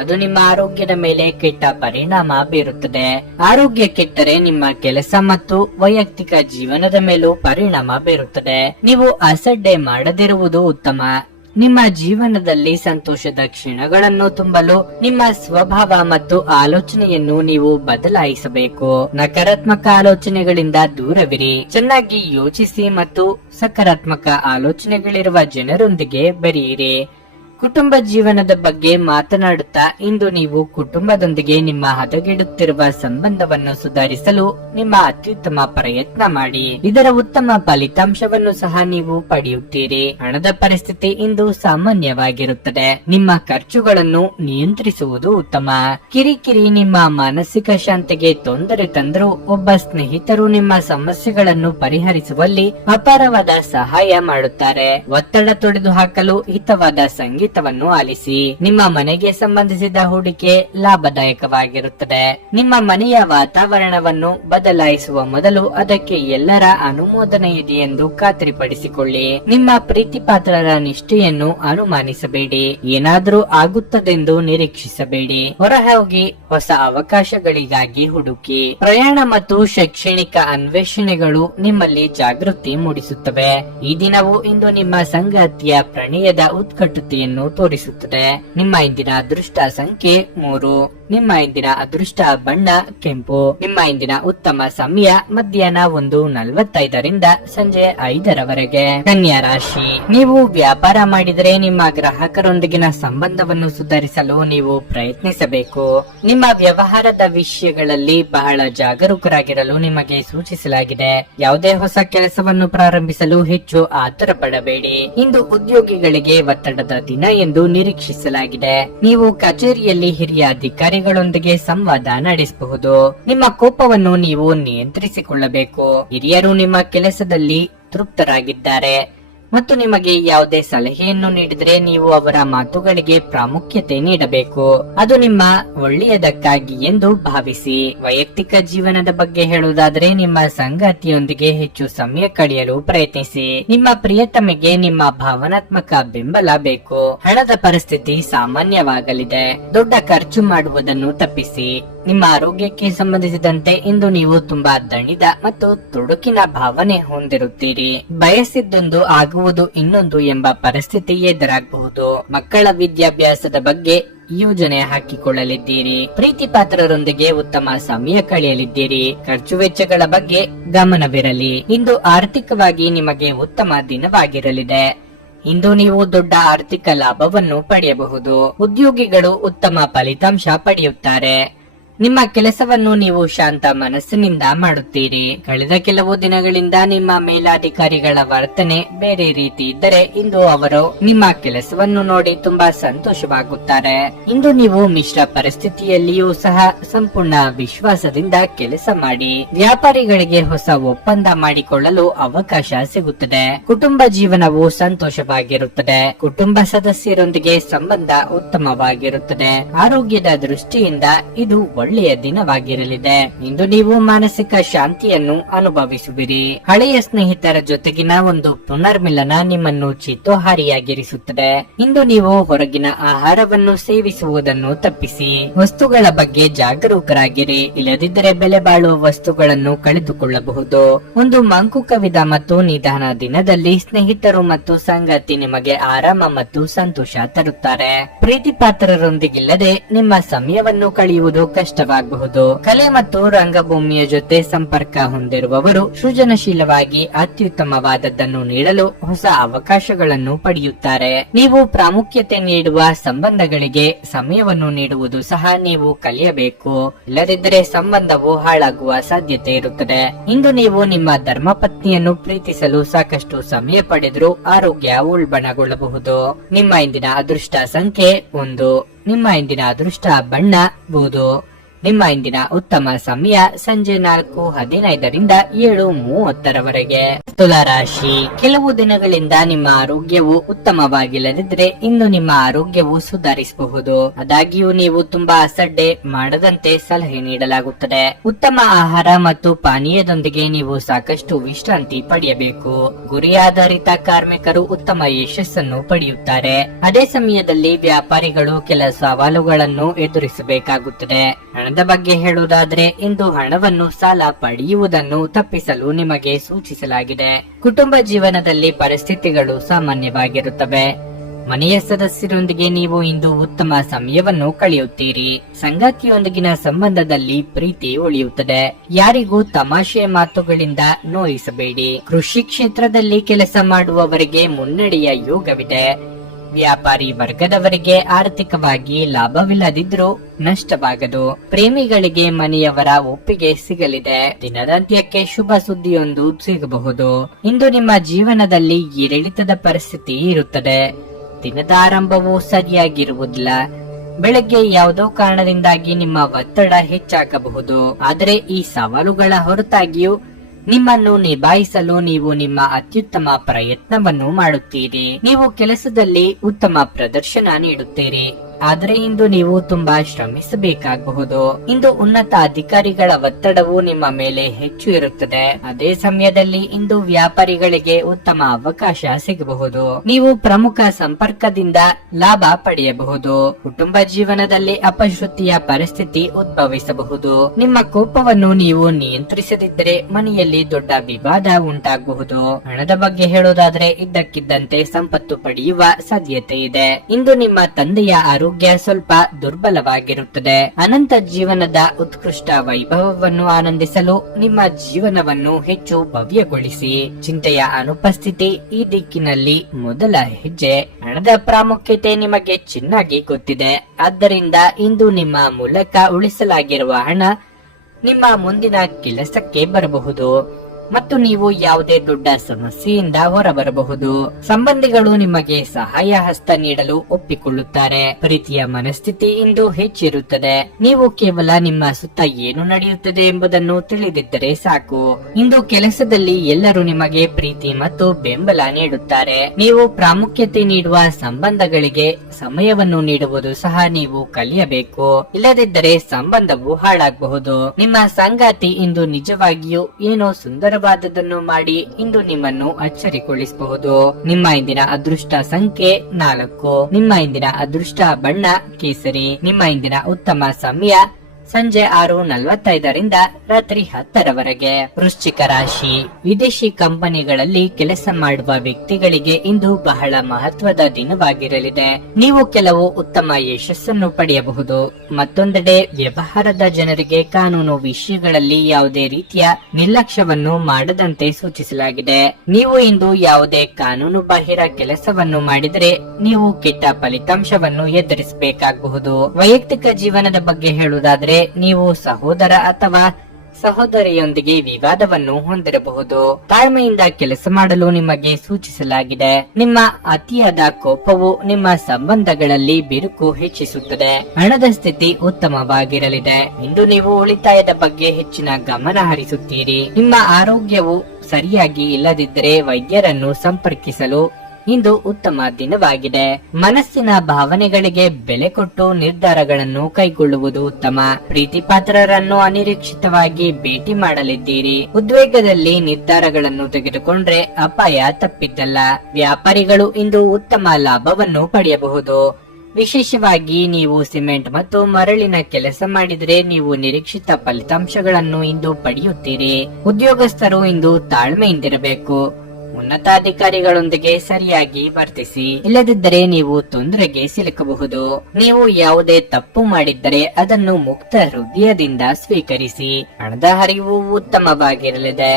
ಅದು ನಿಮ್ಮ ಆರೋಗ್ಯದ ಮೇಲೆ ಕೆಟ್ಟ ಪರಿಣಾಮ ಬೀರುತ್ತದೆ. ಆರೋಗ್ಯ ಕೆಟ್ಟರೆ ನಿಮ್ಮ ಕೆಲಸ ಮತ್ತು ವೈಯಕ್ತಿಕ ಜೀವನದ ಮೇಲೂ ಪರಿಣಾಮ ಬೀರುತ್ತದೆ. ನೀವು ಅಸಡ್ಡೆ ಮಾಡದಿರುವುದು ಉತ್ತಮ. ನಿಮ್ಮ ಜೀವನದಲ್ಲಿ ಸಂತೋಷದ ಕ್ಷಣಗಳನ್ನು ತುಂಬಲು ನಿಮ್ಮ ಸ್ವಭಾವ ಮತ್ತು ಆಲೋಚನೆಯನ್ನು ನೀವು ಬದಲಾಯಿಸಬೇಕು. ನಕಾರಾತ್ಮಕ ಆಲೋಚನೆಗಳಿಂದ ದೂರವಿರಿ. ಚೆನ್ನಾಗಿ ಯೋಚಿಸಿ ಮತ್ತು ಸಕಾರಾತ್ಮಕ ಆಲೋಚನೆಗಳಿರುವ ಜನರೊಂದಿಗೆ ಬೆರೆಯಿರಿ. ಕುಟುಂಬ ಜೀವನದ ಬಗ್ಗೆ ಮಾತನಾಡುತ್ತಾ ಇಂದು ನೀವು ಕುಟುಂಬದೊಂದಿಗೆ ನಿಮ್ಮ ಹದಗೆಡುತ್ತಿರುವ ಸಂಬಂಧವನ್ನು ಸುಧಾರಿಸಲು ನಿಮ್ಮ ಅತ್ಯುತ್ತಮ ಪ್ರಯತ್ನ ಮಾಡಿ. ಇದರ ಉತ್ತಮ ಫಲಿತಾಂಶವನ್ನು ಸಹ ನೀವು ಪಡೆಯುತ್ತೀರಿ. ಹಣದ ಪರಿಸ್ಥಿತಿ ಇಂದು ಸಾಮಾನ್ಯವಾಗಿರುತ್ತದೆ. ನಿಮ್ಮ ಖರ್ಚುಗಳನ್ನು ನಿಯಂತ್ರಿಸುವುದು ಉತ್ತಮ. ಕಿರಿಕಿರಿ ನಿಮ್ಮ ಮಾನಸಿಕ ಶಾಂತಿಗೆ ತೊಂದರೆ ತಂದರೂ ಒಬ್ಬ ಸ್ನೇಹಿತರು ನಿಮ್ಮ ಸಮಸ್ಯೆಗಳನ್ನು ಪರಿಹರಿಸುವಲ್ಲಿ ಅಪಾರವಾದ ಸಹಾಯ ಮಾಡುತ್ತಾರೆ. ಒತ್ತಡ ತೊಡೆದು ಹಾಕಲು ಹಿತವಾದ ಸಂಗೀತ ಆಲಿಸಿ. ನಿಮ್ಮ ಮನೆಗೆ ಸಂಬಂಧಿಸಿದ ಹೂಡಿಕೆ ಲಾಭದಾಯಕವಾಗಿರುತ್ತದೆ. ನಿಮ್ಮ ಮನೆಯ ವಾತಾವರಣವನ್ನು ಬದಲಾಯಿಸುವ ಮೊದಲು ಅದಕ್ಕೆ ಎಲ್ಲರ ಅನುಮೋದನೆ ಇದೆ ಎಂದು ಖಾತ್ರಿಪಡಿಸಿಕೊಳ್ಳಿ. ನಿಮ್ಮ ಪ್ರೀತಿಪಾತ್ರರ ನಿಷ್ಠೆಯನ್ನು ಅನುಮಾನಿಸಬೇಡಿ. ಏನಾದರೂ ಆಗುತ್ತದೆಂದು ನಿರೀಕ್ಷಿಸಬೇಡಿ. ಹೊರಹೋಗಿ ಹೊಸ ಅವಕಾಶಗಳಿಗಾಗಿ ಹುಡುಕಿ. ಪ್ರಯಾಣ ಮತ್ತು ಶೈಕ್ಷಣಿಕ ಅನ್ವೇಷಣೆಗಳು ನಿಮ್ಮಲ್ಲಿ ಜಾಗೃತಿ ಮೂಡಿಸುತ್ತವೆ. ಈ ದಿನವು ಇಂದು ನಿಮ್ಮ ಸಂಗಾತಿಯ ಪ್ರಣಯದ ಉತ್ಕಟತೆಯನ್ನು ತೋರಿಸುತ್ತದೆ. ನಿಮ್ಮ ಇಂದಿನ ಅದೃಷ್ಟ ಸಂಖ್ಯೆ 3. ನಿಮ್ಮ ಇಂದಿನ ಅದೃಷ್ಟ ಬಣ್ಣ ಕೆಂಪು. ನಿಮ್ಮ ಇಂದಿನ ಉತ್ತಮ ಸಮಯ ಮಧ್ಯಾಹ್ನ 1:45ರಿಂದ ಸಂಜೆ 5ರವರೆಗೆ. ಕನ್ಯಾ ರಾಶಿ, ನೀವು ವ್ಯಾಪಾರ ಮಾಡಿದರೆ ನಿಮ್ಮ ಗ್ರಾಹಕರೊಂದಿಗಿನ ಸಂಬಂಧವನ್ನು ಸುಧಾರಿಸಲು ನೀವು ಪ್ರಯತ್ನಿಸಬೇಕು. ನಿಮ್ಮ ವ್ಯವಹಾರದ ವಿಷಯಗಳಲ್ಲಿ ಬಹಳ ಜಾಗರೂಕರಾಗಿರಲು ನಿಮಗೆ ಸೂಚಿಸಲಾಗಿದೆ. ಯಾವುದೇ ಹೊಸ ಕೆಲಸವನ್ನು ಪ್ರಾರಂಭಿಸಲು ಹೆಚ್ಚು ಆತುರ ಪಡಬೇಡಿ. ಇಂದು ಉದ್ಯೋಗಿಗಳಿಗೆ ಒತ್ತಡದ ದಿನ ಎಂದು ನಿರೀಕ್ಷಿಸಲಾಗಿದೆ. ನೀವು ಕಚೇರಿಯಲ್ಲಿ ಹಿರಿಯ ಅಧಿಕಾರಿಗಳೊಂದಿಗೆ ಸಂವಾದ ನಡೆಸಬಹುದು. ನಿಮ್ಮ ಕೋಪವನ್ನು ನೀವು ನಿಯಂತ್ರಿಸಿಕೊಳ್ಳಬೇಕು. ಹಿರಿಯರು ನಿಮ್ಮ ಕೆಲಸದಲ್ಲಿ ತೃಪ್ತರಾಗಿದ್ದಾರೆ ಮತ್ತು ನಿಮಗೆ ಯಾವುದೇ ಸಲಹೆಯನ್ನು ನೀಡಿದರೆ ನೀವು ಅವರ ಮಾತುಗಳಿಗೆ ಪ್ರಾಮುಖ್ಯತೆ ನೀಡಬೇಕು. ಅದು ನಿಮ್ಮ ಒಳ್ಳೆಯದಕ್ಕಾಗಿ ಎಂದು ಭಾವಿಸಿ. ವೈಯಕ್ತಿಕ ಜೀವನದ ಬಗ್ಗೆ ಹೇಳುವುದಾದರೆ ನಿಮ್ಮ ಸಂಗಾತಿಯೊಂದಿಗೆ ಹೆಚ್ಚು ಸಮಯ ಕಳೆಯಲು ಪ್ರಯತ್ನಿಸಿ. ನಿಮ್ಮ ಪ್ರಿಯತಮೆಗೆ ನಿಮ್ಮ ಭಾವನಾತ್ಮಕ ಬೆಂಬಲ ಬೇಕು. ಹಣದ ಪರಿಸ್ಥಿತಿ ಸಾಮಾನ್ಯವಾಗಲಿದೆ. ದೊಡ್ಡ ಖರ್ಚು ಮಾಡುವುದನ್ನು ತಪ್ಪಿಸಿ. ನಿಮ್ಮ ಆರೋಗ್ಯಕ್ಕೆ ಸಂಬಂಧಿಸಿದಂತೆ ಇಂದು ನೀವು ತುಂಬಾ ದಣಿದ ಮತ್ತು ತೊಡಕಿನ ಭಾವನೆ ಹೊಂದಿರುತ್ತೀರಿ. ಬಯಸಿದ್ದೊಂದು ಆಗುವುದು ಇನ್ನೊಂದು ಎಂಬ ಪರಿಸ್ಥಿತಿ ಎದುರಾಗಬಹುದು. ಮಕ್ಕಳ ವಿದ್ಯಾಭ್ಯಾಸದ ಬಗ್ಗೆ ಯೋಜನೆ ಹಾಕಿಕೊಳ್ಳಲಿದ್ದೀರಿ. ಪ್ರೀತಿ ಪಾತ್ರರೊಂದಿಗೆ ಉತ್ತಮ ಸಮಯ ಕಳೆಯಲಿದ್ದೀರಿ. ಖರ್ಚು ವೆಚ್ಚಗಳ ಬಗ್ಗೆ ಗಮನವಿರಲಿ. ಇಂದು ಆರ್ಥಿಕವಾಗಿ ನಿಮಗೆ ಉತ್ತಮ ದಿನವಾಗಿರಲಿದೆ. ಇಂದು ನೀವು ದೊಡ್ಡ ಆರ್ಥಿಕ ಲಾಭವನ್ನು ಪಡೆಯಬಹುದು. ಉದ್ಯೋಗಿಗಳು ಉತ್ತಮ ಫಲಿತಾಂಶ ಪಡೆಯುತ್ತಾರೆ. ನಿಮ್ಮ ಕೆಲಸವನ್ನು ನೀವು ಶಾಂತ ಮನಸ್ಸಿನಿಂದ ಮಾಡುತ್ತೀರಿ. ಕಳೆದ ಕೆಲವು ದಿನಗಳಿಂದ ನಿಮ್ಮ ಮೇಲಾಧಿಕಾರಿಗಳ ವರ್ತನೆ ಬೇರೆ ರೀತಿ ಇದ್ದರೆ ಇಂದು ಅವರು ನಿಮ್ಮ ಕೆಲಸವನ್ನು ನೋಡಿ ತುಂಬಾ ಸಂತೋಷವಾಗುತ್ತಾರೆ. ಇಂದು ನೀವು ಮಿಶ್ರ ಪರಿಸ್ಥಿತಿಯಲ್ಲಿಯೂ ಸಹ ಸಂಪೂರ್ಣ ವಿಶ್ವಾಸದಿಂದ ಕೆಲಸ ಮಾಡಿ. ವ್ಯಾಪಾರಿಗಳಿಗೆ ಹೊಸ ಒಪ್ಪಂದ ಮಾಡಿಕೊಳ್ಳಲು ಅವಕಾಶ ಸಿಗುತ್ತದೆ. ಕುಟುಂಬ ಜೀವನವು ಸಂತೋಷವಾಗಿರುತ್ತದೆ. ಕುಟುಂಬ ಸದಸ್ಯರೊಂದಿಗೆ ಸಂಬಂಧ ಉತ್ತಮವಾಗಿರುತ್ತದೆ. ಆರೋಗ್ಯದ ದೃಷ್ಟಿಯಿಂದ ಇದು ಒಳ್ಳೆಯ ದಿನವಾಗಿರಲಿದೆ. ಇಂದು ನೀವು ಮಾನಸಿಕ ಶಾಂತಿಯನ್ನು ಅನುಭವಿಸುವಿರಿ. ಹಳೆಯ ಸ್ನೇಹಿತರ ಜೊತೆಗಿನ ಒಂದು ಪುನರ್ಮಿಲನ ನಿಮ್ಮನ್ನು ಚಿತ್ತೋಹಾರಿಯಾಗಿರಿಸುತ್ತದೆ. ಇಂದು ನೀವು ಹೊರಗಿನ ಆಹಾರವನ್ನು ಸೇವಿಸುವುದನ್ನು ತಪ್ಪಿಸಿ. ವಸ್ತುಗಳ ಬಗ್ಗೆ ಜಾಗರೂಕರಾಗಿರಿ. ಇಲ್ಲದಿದ್ದರೆ ಬೆಲೆ ಬಾಳುವ ವಸ್ತುಗಳನ್ನು ಕಳೆದುಕೊಳ್ಳಬಹುದು. ಒಂದು ಮಂಕು ಕವಿದ ಮತ್ತು ನಿಧಾನ ದಿನದಲ್ಲಿ ಸ್ನೇಹಿತರು ಮತ್ತು ಸಂಗಾತಿ ನಿಮಗೆ ಆರಾಮ ಮತ್ತು ಸಂತೋಷ ತರುತ್ತಾರೆ. ಪ್ರೀತಿ ಪಾತ್ರರೊಂದಿಗಿಲ್ಲದೆ ನಿಮ್ಮ ಸಮಯವನ್ನು ಕಳೆಯುವುದು ಕಷ್ಟವಾಗಬಹುದು. ಕಲೆ ಮತ್ತು ರಂಗಭೂಮಿಯ ಜೊತೆ ಸಂಪರ್ಕ ಹೊಂದಿರುವವರು ಸೃಜನಶೀಲವಾಗಿ ಅತ್ಯುತ್ತಮವಾದದ್ದನ್ನು ನೀಡಲು ಹೊಸ ಅವಕಾಶಗಳನ್ನು ಪಡೆಯುತ್ತಾರೆ. ನೀವು ಪ್ರಾಮುಖ್ಯತೆ ನೀಡುವ ಸಂಬಂಧಗಳಿಗೆ ಸಮಯವನ್ನು ನೀಡುವುದು ಸಹ ನೀವು ಕಲಿಯಬೇಕು. ಇಲ್ಲದಿದ್ದರೆ ಸಂಬಂಧವು ಹಾಳಾಗುವ ಸಾಧ್ಯತೆ ಇರುತ್ತದೆ. ಇಂದು ನೀವು ನಿಮ್ಮ ಧರ್ಮಪತ್ನಿಯನ್ನು ಪ್ರೀತಿಸಲು ಸಾಕಷ್ಟು ಸಮಯ ಪಡೆದರೂ ಆರೋಗ್ಯ ಉಲ್ಬಣಗೊಳ್ಳಬಹುದು. ನಿಮ್ಮ ಇಂದಿನ ಅದೃಷ್ಟ ಸಂಖ್ಯೆ 1. ನಿಮ್ಮ ಇಂದಿನ ಅದೃಷ್ಟ ಬಣ್ಣ ಬೂದು. ನಿಮ್ಮ ಇಂದಿನ ಉತ್ತಮ ಸಮಯ ಸಂಜೆ 4:15ರಿಂದ 7:30ರವರೆಗೆ. ತುಲಾ ರಾಶಿ, ಕೆಲವು ದಿನಗಳಿಂದ ನಿಮ್ಮ ಆರೋಗ್ಯವು ಉತ್ತಮವಾಗಿಲ್ಲದಿದ್ದರೆ ಇಂದು ನಿಮ್ಮ ಆರೋಗ್ಯವು ಸುಧಾರಿಸಬಹುದು. ಆದಾಗ್ಯೂ ನೀವು ತುಂಬಾ ಅಸಡ್ಡೆ ಮಾಡದಂತೆ ಸಲಹೆ ನೀಡಲಾಗುತ್ತದೆ. ಉತ್ತಮ ಆಹಾರ ಮತ್ತು ಪಾನೀಯದೊಂದಿಗೆ ನೀವು ಸಾಕಷ್ಟು ವಿಶ್ರಾಂತಿ ಪಡೆಯಬೇಕು. ಗುರಿ ಆಧಾರಿತ ಕಾರ್ಮಿಕರು ಉತ್ತಮ ಯಶಸ್ಸನ್ನು ಪಡೆಯುತ್ತಾರೆ. ಅದೇ ಸಮಯದಲ್ಲಿ ವ್ಯಾಪಾರಿಗಳು ಕೆಲ ಸವಾಲುಗಳನ್ನು ಎದುರಿಸಬೇಕಾಗುತ್ತದೆ. ಹಣದ ಬಗ್ಗೆ ಹೇಳುವುದಾದ್ರೆ ಇಂದು ಹಣವನ್ನು ಸಾಲ ಪಡೆಯುವುದನ್ನು ತಪ್ಪಿಸಲು ನಿಮಗೆ ಸೂಚಿಸಲಾಗಿದೆ. ಕುಟುಂಬ ಜೀವನದಲ್ಲಿ ಪರಿಸ್ಥಿತಿಗಳು ಸಾಮಾನ್ಯವಾಗಿರುತ್ತವೆ. ಮನೆಯ ಸದಸ್ಯರೊಂದಿಗೆ ನೀವು ಇಂದು ಉತ್ತಮ ಸಮಯವನ್ನು ಕಳೆಯುತ್ತೀರಿ. ಸಂಗಾತಿಯೊಂದಿಗಿನ ಸಂಬಂಧದಲ್ಲಿ ಪ್ರೀತಿ ಉಳಿಯುತ್ತದೆ. ಯಾರಿಗೂ ತಮಾಷೆ ಮಾತುಗಳಿಂದ ನೋಯಿಸಬೇಡಿ. ಕೃಷಿ ಕ್ಷೇತ್ರದಲ್ಲಿ ಕೆಲಸ ಮಾಡುವವರಿಗೆ ಮುನ್ನಡೆಯ ಯೋಗವಿದೆ. ವ್ಯಾಪಾರಿ ವರ್ಗದವರಿಗೆ ಆರ್ಥಿಕವಾಗಿ ಲಾಭವಿಲ್ಲದಿದ್ರೂ ನಷ್ಟವಾಗದು. ಪ್ರೇಮಿಗಳಿಗೆ ಮನೆಯವರ ಒಪ್ಪಿಗೆ ಸಿಗಲಿದೆ. ದಿನದಂತ್ಯಕ್ಕೆ ಶುಭ ಸುದ್ದಿಯೊಂದು ಸಿಗಬಹುದು. ಇಂದು ನಿಮ್ಮ ಜೀವನದಲ್ಲಿ ಏರಿಳಿತದ ಪರಿಸ್ಥಿತಿ ಇರುತ್ತದೆ. ದಿನದ ಆರಂಭವು ಸರಿಯಾಗಿರುವುದಿಲ್ಲ. ಬೆಳಗ್ಗೆ ಯಾವುದೋ ಕಾರಣದಿಂದಾಗಿ ನಿಮ್ಮ ಒತ್ತಡ ಹೆಚ್ಚಾಗಬಹುದು. ಆದರೆ ಈ ಸವಾಲುಗಳ ಹೊರತಾಗಿಯೂ ನಿಮ್ಮನ್ನು ನಿಭಾಯಿಸಲು ನೀವು ನಿಮ್ಮ ಅತ್ಯುತ್ತಮ ಪ್ರಯತ್ನವನ್ನು ಮಾಡುತ್ತೀರಿ. ನೀವು ಕೆಲಸದಲ್ಲಿ ಉತ್ತಮ ಪ್ರದರ್ಶನ ನೀಡುತ್ತೀರಿ. ಆದರೆ ಇಂದು ನೀವು ತುಂಬಾ ಶ್ರಮಿಸಬೇಕಾಗಬಹುದು. ಇಂದು ಉನ್ನತ ಅಧಿಕಾರಿಗಳ ಒತ್ತಡವು ನಿಮ್ಮ ಮೇಲೆ ಹೆಚ್ಚು ಇರುತ್ತದೆ. ಅದೇ ಸಮಯದಲ್ಲಿ ಇಂದು ವ್ಯಾಪಾರಿಗಳಿಗೆ ಉತ್ತಮ ಅವಕಾಶ ಸಿಗಬಹುದು. ನೀವು ಪ್ರಮುಖ ಸಂಪರ್ಕದಿಂದ ಲಾಭ ಪಡೆಯಬಹುದು. ಕುಟುಂಬ ಜೀವನದಲ್ಲಿ ಅಪಶ್ರುತಿಯ ಪರಿಸ್ಥಿತಿ ಉದ್ಭವಿಸಬಹುದು. ನಿಮ್ಮ ಕೋಪವನ್ನು ನೀವು ನಿಯಂತ್ರಿಸದಿದ್ದರೆ ಮನೆಯಲ್ಲಿ ದೊಡ್ಡ ವಿವಾದ ಉಂಟಾಗಬಹುದು. ಹಣದ ಬಗ್ಗೆ ಹೇಳೋದಾದ್ರೆ ಇದ್ದಕ್ಕಿದ್ದಂತೆ ಸಂಪತ್ತು ಪಡೆಯುವ ಸಾಧ್ಯತೆ ಇದೆ. ಇಂದು ನಿಮ್ಮ ತಂದೆಯ ಆರೋಗ್ಯ ಆರೋಗ್ಯ ಸ್ವಲ್ಪ ದುರ್ಬಲವಾಗಿರುತ್ತದೆ. ಅನಂತ ಜೀವನದ ಉತ್ಕೃಷ್ಟ ವೈಭವವನ್ನು ಆನಂದಿಸಲು ನಿಮ್ಮ ಜೀವನವನ್ನು ಹೆಚ್ಚು ಭವ್ಯಗೊಳಿಸಿ. ಚಿಂತೆಯ ಅನುಪಸ್ಥಿತಿ ಈ ದಿಕ್ಕಿನಲ್ಲಿ ಮೊದಲ ಹೆಜ್ಜೆ. ಹಣದ ಪ್ರಾಮುಖ್ಯತೆ ನಿಮಗೆ ಚೆನ್ನಾಗಿ ಗೊತ್ತಿದೆ. ಆದ್ದರಿಂದ ಇಂದು ನಿಮ್ಮ ಮೂಲಕ ಉಳಿಸಲಾಗಿರುವ ಹಣ ನಿಮ್ಮ ಮುಂದಿನ ಕೆಲಸಕ್ಕೆ ಬರಬಹುದು ಮತ್ತು ನೀವು ಯಾವುದೇ ದೊಡ್ಡ ಸಮಸ್ಯೆಯಿಂದ ಹೊರಬರಬಹುದು. ಸಂಬಂಧಿಗಳು ನಿಮಗೆ ಸಹಾಯ ಹಸ್ತ ನೀಡಲು ಒಪ್ಪಿಕೊಳ್ಳುತ್ತಾರೆ. ಪ್ರೀತಿಯ ಮನಸ್ಥಿತಿ ಇಂದು ಹೆಚ್ಚಿರುತ್ತದೆ. ನೀವು ಕೇವಲ ನಿಮ್ಮ ಸುತ್ತ ಏನು ನಡೆಯುತ್ತದೆ ಎಂಬುದನ್ನು ತಿಳಿದಿದ್ದರೆ ಸಾಕು. ಇಂದು ಕೆಲಸದಲ್ಲಿ ಎಲ್ಲರೂ ನಿಮಗೆ ಪ್ರೀತಿ ಮತ್ತು ಬೆಂಬಲ ನೀಡುತ್ತಾರೆ. ನೀವು ಪ್ರಾಮುಖ್ಯತೆ ನೀಡುವ ಸಂಬಂಧಗಳಿಗೆ ಸಮಯವನ್ನು ನೀಡುವುದು ಸಹ ನೀವು ಕಲಿಯಬೇಕು. ಇಲ್ಲದಿದ್ದರೆ ಸಂಬಂಧವು ಹಾಳಾಗಬಹುದು. ನಿಮ್ಮ ಸಂಗಾತಿ ಇಂದು ನಿಜವಾಗಿಯೂ ಏನೋ ಸುಂದರವಾದದನ್ನು ಮಾಡಿ ಇಂದು ನಿಮ್ಮನ್ನು ಅಚ್ಚರಿಗೊಳಿಸಬಹುದು. ನಿಮ್ಮ ಇಂದಿನ ಅದೃಷ್ಟ ಸಂಖ್ಯೆ 4. ನಿಮ್ಮ ಇಂದಿನ ಅದೃಷ್ಟ ಬಣ್ಣ ಕೇಸರಿ. ನಿಮ್ಮ ಇಂದಿನ ಉತ್ತಮ ಸಮಯ ಸಂಜೆ 6:45ರಿಂದ ರಾತ್ರಿ 10ರವರೆಗೆ. ವೃಶ್ಚಿಕ ರಾಶಿ. ವಿದೇಶಿ ಕಂಪನಿಗಳಲ್ಲಿ ಕೆಲಸ ಮಾಡುವ ವ್ಯಕ್ತಿಗಳಿಗೆ ಇಂದು ಬಹಳ ಮಹತ್ವದ ದಿನವಾಗಿರಲಿದೆ. ನೀವು ಕೆಲವು ಉತ್ತಮ ಯಶಸ್ಸನ್ನು ಪಡೆಯಬಹುದು. ಮತ್ತೊಂದೆಡೆ ವ್ಯವಹಾರದ ಜನರಿಗೆ ಕಾನೂನು ವಿಷಯಗಳಲ್ಲಿ ಯಾವುದೇ ರೀತಿಯ ನಿರ್ಲಕ್ಷ್ಯವನ್ನು ಮಾಡದಂತೆ ಸೂಚಿಸಲಾಗಿದೆ. ನೀವು ಇಂದು ಯಾವುದೇ ಕಾನೂನು ಬಾಹಿರ ಕೆಲಸವನ್ನು ಮಾಡಿದರೆ ನೀವು ಕೆಟ್ಟ ಫಲಿತಾಂಶವನ್ನು ಎದುರಿಸಬೇಕಾಗಬಹುದು. ವೈಯಕ್ತಿಕ ಜೀವನದ ಬಗ್ಗೆ ಹೇಳುವುದಾದರೆ ನೀವು ಸಹೋದರ ಅಥವಾ ಸಹೋದರಿಯೊಂದಿಗೆ ವಿವಾದವನ್ನು ಹೊಂದಿರಬಹುದು. ತಾಳ್ಮೆಯಿಂದ ಕೆಲಸ ಮಾಡಲು ನಿಮಗೆ ಸೂಚಿಸಲಾಗಿದೆ. ನಿಮ್ಮ ಅತಿಯಾದ ಕೋಪವು ನಿಮ್ಮ ಸಂಬಂಧಗಳಲ್ಲಿ ಬಿರುಕು ಹೆಚ್ಚಿಸುತ್ತದೆ. ಹಣದ ಸ್ಥಿತಿ ಉತ್ತಮವಾಗಿರಲಿದೆ. ಇಂದು ನೀವು ಉಳಿತಾಯದ ಬಗ್ಗೆ ಹೆಚ್ಚಿನ ಗಮನ ಹರಿಸುತ್ತೀರಿ. ನಿಮ್ಮ ಆರೋಗ್ಯವು ಸರಿಯಾಗಿ ಇಲ್ಲದಿದ್ದರೆ ವೈದ್ಯರನ್ನು ಸಂಪರ್ಕಿಸಲು ಇಂದು ಉತ್ತಮ ದಿನವಾಗಿದೆ. ಮನಸ್ಸಿನ ಭಾವನೆಗಳಿಗೆ ಬೆಲೆ ಕೊಟ್ಟು ನಿರ್ಧಾರಗಳನ್ನು ಕೈಗೊಳ್ಳುವುದು ಉತ್ತಮ. ಪ್ರೀತಿ ಪಾತ್ರರನ್ನು ಅನಿರೀಕ್ಷಿತವಾಗಿ ಭೇಟಿ ಮಾಡಲಿದ್ದೀರಿ. ಉದ್ವೇಗದಲ್ಲಿ ನಿರ್ಧಾರಗಳನ್ನು ತೆಗೆದುಕೊಂಡ್ರೆ ಅಪಾಯ ತಪ್ಪಿದ್ದಲ್ಲ. ವ್ಯಾಪಾರಿಗಳು ಇಂದು ಉತ್ತಮ ಲಾಭವನ್ನು ಪಡೆಯಬಹುದು. ವಿಶೇಷವಾಗಿ ನೀವು ಸಿಮೆಂಟ್ ಮತ್ತು ಮರಳಿನ ಕೆಲಸ ಮಾಡಿದರೆ ನೀವು ನಿರೀಕ್ಷಿತ ಫಲಿತಾಂಶಗಳನ್ನು ಇಂದು ಪಡೆಯುತ್ತೀರಿ. ಉದ್ಯೋಗಸ್ಥರು ಇಂದು ತಾಳ್ಮೆಯಿಂದಿರಬೇಕು. ಉನ್ನತಾಧಿಕಾರಿಗಳೊಂದಿಗೆ ಸರಿಯಾಗಿ ವರ್ತಿಸಿ. ಇಲ್ಲದಿದ್ದರೆ ನೀವು ತೊಂದರೆಗೆ ಸಿಲುಕಬಹುದು. ನೀವು ಯಾವುದೇ ತಪ್ಪು ಮಾಡಿದ್ದರೆ ಅದನ್ನು ಮುಕ್ತ ಹೃದಯದಿಂದ ಸ್ವೀಕರಿಸಿ. ಹಣದ ಹರಿವು ಉತ್ತಮವಾಗಿರಲಿದೆ.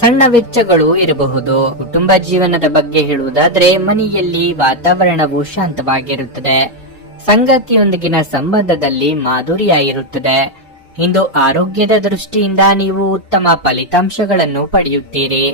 ಸಣ್ಣ ವೆಚ್ಚಗಳು ಇರಬಹುದು. ಕುಟುಂಬ ಜೀವನದ ಬಗ್ಗೆ ಹೇಳುವುದಾದ್ರೆ ಮನೆಯಲ್ಲಿ ವಾತಾವರಣವು ಶಾಂತವಾಗಿರುತ್ತದೆ. ಸಂಗಾತಿಯೊಂದಿಗಿನ ಸಂಬಂಧದಲ್ಲಿ ಮಾಧುರ್ಯ ಇರುತ್ತದೆ. ಇಂದು ಆರೋಗ್ಯದ ದೃಷ್ಟಿಯಿಂದ ನೀವು ಉತ್ತಮ ಫಲಿತಾಂಶಗಳನ್ನು ಪಡೆಯುತ್ತೀರಿ.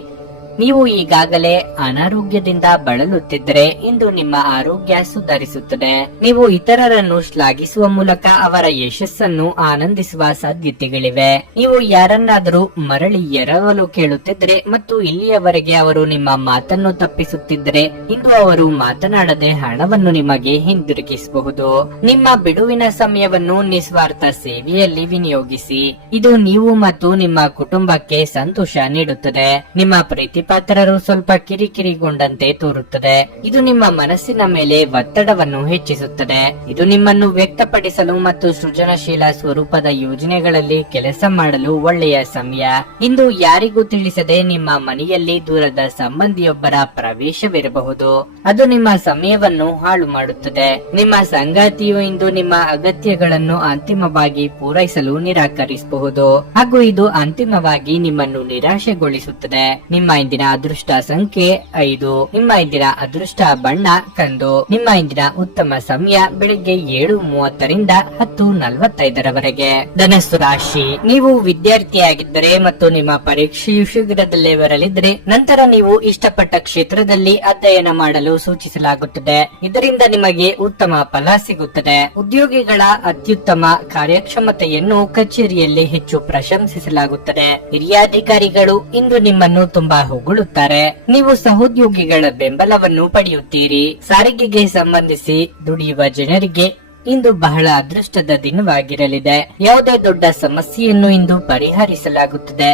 ನೀವು ಈಗಾಗಲೇ ಅನಾರೋಗ್ಯದಿಂದ ಬಳಲುತ್ತಿದ್ದರೆ ಇಂದು ನಿಮ್ಮ ಆರೋಗ್ಯ ಸುಧಾರಿಸುತ್ತದೆ. ನೀವು ಇತರರನ್ನು ಶ್ಲಾಘಿಸುವ ಮೂಲಕ ಅವರ ಯಶಸ್ಸನ್ನು ಆನಂದಿಸುವ ಸಾಧ್ಯತೆಗಳಿವೆ. ನೀವು ಯಾರನ್ನಾದರೂ ಮರಳಿ ಎರವಲು ಕೇಳುತ್ತಿದ್ದರೆ ಮತ್ತು ಇಲ್ಲಿಯವರೆಗೆ ಅವರು ನಿಮ್ಮ ಮಾತನ್ನು ತಪ್ಪಿಸುತ್ತಿದ್ದರೆ ಇಂದು ಅವರು ಮಾತನಾಡದೆ ಹಣವನ್ನು ನಿಮಗೆ ಹಿಂದಿರುಗಿಸಬಹುದು. ನಿಮ್ಮ ಬಿಡುವಿನ ಸಮಯವನ್ನು ನಿಸ್ವಾರ್ಥ ಸೇವೆಯಲ್ಲಿ ವಿನಿಯೋಗಿಸಿ. ಇದು ನೀವು ಮತ್ತು ನಿಮ್ಮ ಕುಟುಂಬಕ್ಕೆ ಸಂತೋಷ ನೀಡುತ್ತದೆ. ನಿಮ್ಮ ಪ್ರೀತಿ ಪಾತ್ರರು ಸ್ವಲ್ಪ ಕಿರಿಕಿರಿಗೊಂಡಂತೆ ತೋರುತ್ತದೆ. ಇದು ನಿಮ್ಮ ಮನಸ್ಸಿನ ಮೇಲೆ ಒತ್ತಡವನ್ನು ಹೆಚ್ಚಿಸುತ್ತದೆ. ಇದು ನಿಮ್ಮನ್ನು ವ್ಯಕ್ತಪಡಿಸಲು ಮತ್ತು ಸೃಜನಶೀಲ ಸ್ವರೂಪದ ಯೋಜನೆಗಳಲ್ಲಿ ಕೆಲಸ ಮಾಡಲು ಒಳ್ಳೆಯ ಸಮಯ. ಇಂದು ಯಾರಿಗೂ ತಿಳಿಸದೆ ನಿಮ್ಮ ಮನೆಯಲ್ಲಿ ದೂರದ ಸಂಬಂಧಿಯೊಬ್ಬರ ಪ್ರವೇಶವಿರಬಹುದು. ಅದು ನಿಮ್ಮ ಸಮಯವನ್ನು ಹಾಳು ಮಾಡುತ್ತದೆ. ನಿಮ್ಮ ಸಂಗಾತಿಯು ಇಂದು ನಿಮ್ಮ ಅಗತ್ಯಗಳನ್ನು ಅಂತಿಮವಾಗಿ ಪೂರೈಸಲು ನಿರಾಕರಿಸಬಹುದು ಹಾಗೂ ಇದು ಅಂತಿಮವಾಗಿ ನಿಮ್ಮನ್ನು ನಿರಾಶೆಗೊಳಿಸುತ್ತದೆ. ನಿಮ್ಮ ಇಂದಿನ ಅದೃಷ್ಟ ಸಂಖ್ಯೆ 5. ನಿಮ್ಮ ಇಂದಿನ ಅದೃಷ್ಟ ಬಣ್ಣ ಕಂದು. ನಿಮ್ಮ ಇಂದಿನ ಉತ್ತಮ ಸಮಯ ಬೆಳಿಗ್ಗೆ 7:30ರಿಂದ 10:45ರವರೆಗೆ. ಧನಸ್ಸು ರಾಶಿ. ನೀವು ವಿದ್ಯಾರ್ಥಿಯಾಗಿದ್ದರೆ ಮತ್ತು ನಿಮ್ಮ ಪರೀಕ್ಷೆಯು ಶೀಘ್ರದಲ್ಲೇ ಬರಲಿದ್ದರೆ ನಂತರ ನೀವು ಇಷ್ಟಪಟ್ಟ ಕ್ಷೇತ್ರದಲ್ಲಿ ಅಧ್ಯಯನ ಮಾಡಲು ಸೂಚಿಸಲಾಗುತ್ತದೆ. ಇದರಿಂದ ನಿಮಗೆ ಉತ್ತಮ ಫಲ ಸಿಗುತ್ತದೆ. ಉದ್ಯೋಗಿಗಳ ಅತ್ಯುತ್ತಮ ಕಾರ್ಯಕ್ಷಮತೆಯನ್ನು ಕಚೇರಿಯಲ್ಲಿ ಹೆಚ್ಚು ಪ್ರಶಂಸಿಸಲಾಗುತ್ತದೆ. ಹಿರಿಯ ಅಧಿಕಾರಿಗಳು ಇಂದು ನಿಮ್ಮನ್ನು ತುಂಬಾ ಹೊಗಳುತ್ತಾರೆ. ನೀವು ಸಹೋದ್ಯೋಗಿಗಳ ಬೆಂಬಲವನ್ನು ಪಡೆಯುತ್ತೀರಿ. ಸಾರಿಗೆಗೆ ಸಂಬಂಧಿಸಿ ದುಡಿಯುವ ಜನರಿಗೆ ಇಂದು ಬಹಳ ಅದೃಷ್ಟದ ದಿನವಾಗಿರಲಿದೆ. ಯಾವುದೇ ದೊಡ್ಡ ಸಮಸ್ಯೆಯನ್ನು ಇಂದು ಪರಿಹರಿಸಲಾಗುತ್ತದೆ.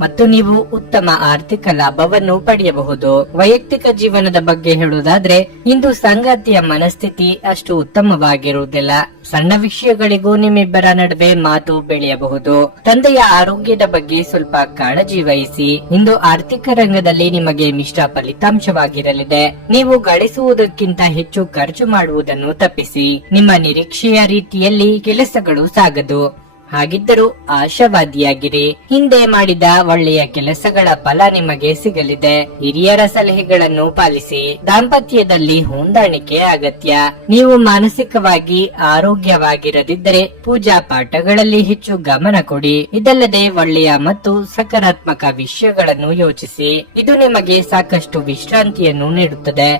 ಮತ್ತು ನೀವು ಉತ್ತಮ ಆರ್ಥಿಕ ಲಾಭವನ್ನು ಪಡೆಯಬಹುದು. ವೈಯಕ್ತಿಕ ಜೀವನದ ಬಗ್ಗೆ ಹೇಳುವುದಾದ್ರೆ ಇಂದು ಸಂಗಾತಿಯ ಮನಸ್ಥಿತಿ ಅಷ್ಟು ಉತ್ತಮವಾಗಿರುವುದಿಲ್ಲ. ಸಣ್ಣ ವಿಷಯಗಳಿಗೂ ನಿಮ್ಮಿಬ್ಬರ ನಡುವೆ ಮಾತು ಬೆಳೆಯಬಹುದು. ತಂದೆಯ ಆರೋಗ್ಯದ ಬಗ್ಗೆ ಸ್ವಲ್ಪ ಕಾಳಜಿ ವಹಿಸಿ. ಇಂದು ಆರ್ಥಿಕ ರಂಗದಲ್ಲಿ ನಿಮಗೆ ಮಿಶ್ರ ಫಲಿತಾಂಶವಾಗಿರಲಿದೆ. ನೀವು ಗಳಿಸುವುದಕ್ಕಿಂತ ಹೆಚ್ಚು ಖರ್ಚು ಮಾಡುವುದನ್ನು ತಪ್ಪಿಸಿ. ನಿಮ್ಮ ನಿರೀಕ್ಷೆಯ ರೀತಿಯಲ್ಲಿ ಕೆಲಸಗಳು ಸಾಗದು. ಹಾಗಿದ್ದರೂ ಆಶಾವಾದಿಯಾಗಿರಿ. ಹಿಂದೆ ಮಾಡಿದ ಒಳ್ಳೆಯ ಕೆಲಸಗಳ ಫಲ ನಿಮಗೆ ಸಿಗಲಿದೆ. ಹಿರಿಯರ ಸಲಹೆಗಳನ್ನು ಪಾಲಿಸಿ. ದಾಂಪತ್ಯದಲ್ಲಿ ಹೊಂದಾಣಿಕೆ ಅಗತ್ಯ. ನೀವು ಮಾನಸಿಕವಾಗಿ ಆರೋಗ್ಯವಾಗಿರದಿದ್ದರೆ ಪೂಜಾ ಪಾಠಗಳಲ್ಲಿ ಹೆಚ್ಚು ಗಮನ ಕೊಡಿ. ಇದಲ್ಲದೆ ಒಳ್ಳೆಯ ಮತ್ತು ಸಕಾರಾತ್ಮಕ ವಿಷಯಗಳನ್ನು ಯೋಚಿಸಿ. ಇದು ನಿಮಗೆ ಸಾಕಷ್ಟು ವಿಶ್ರಾಂತಿಯನ್ನು ನೀಡುತ್ತದೆ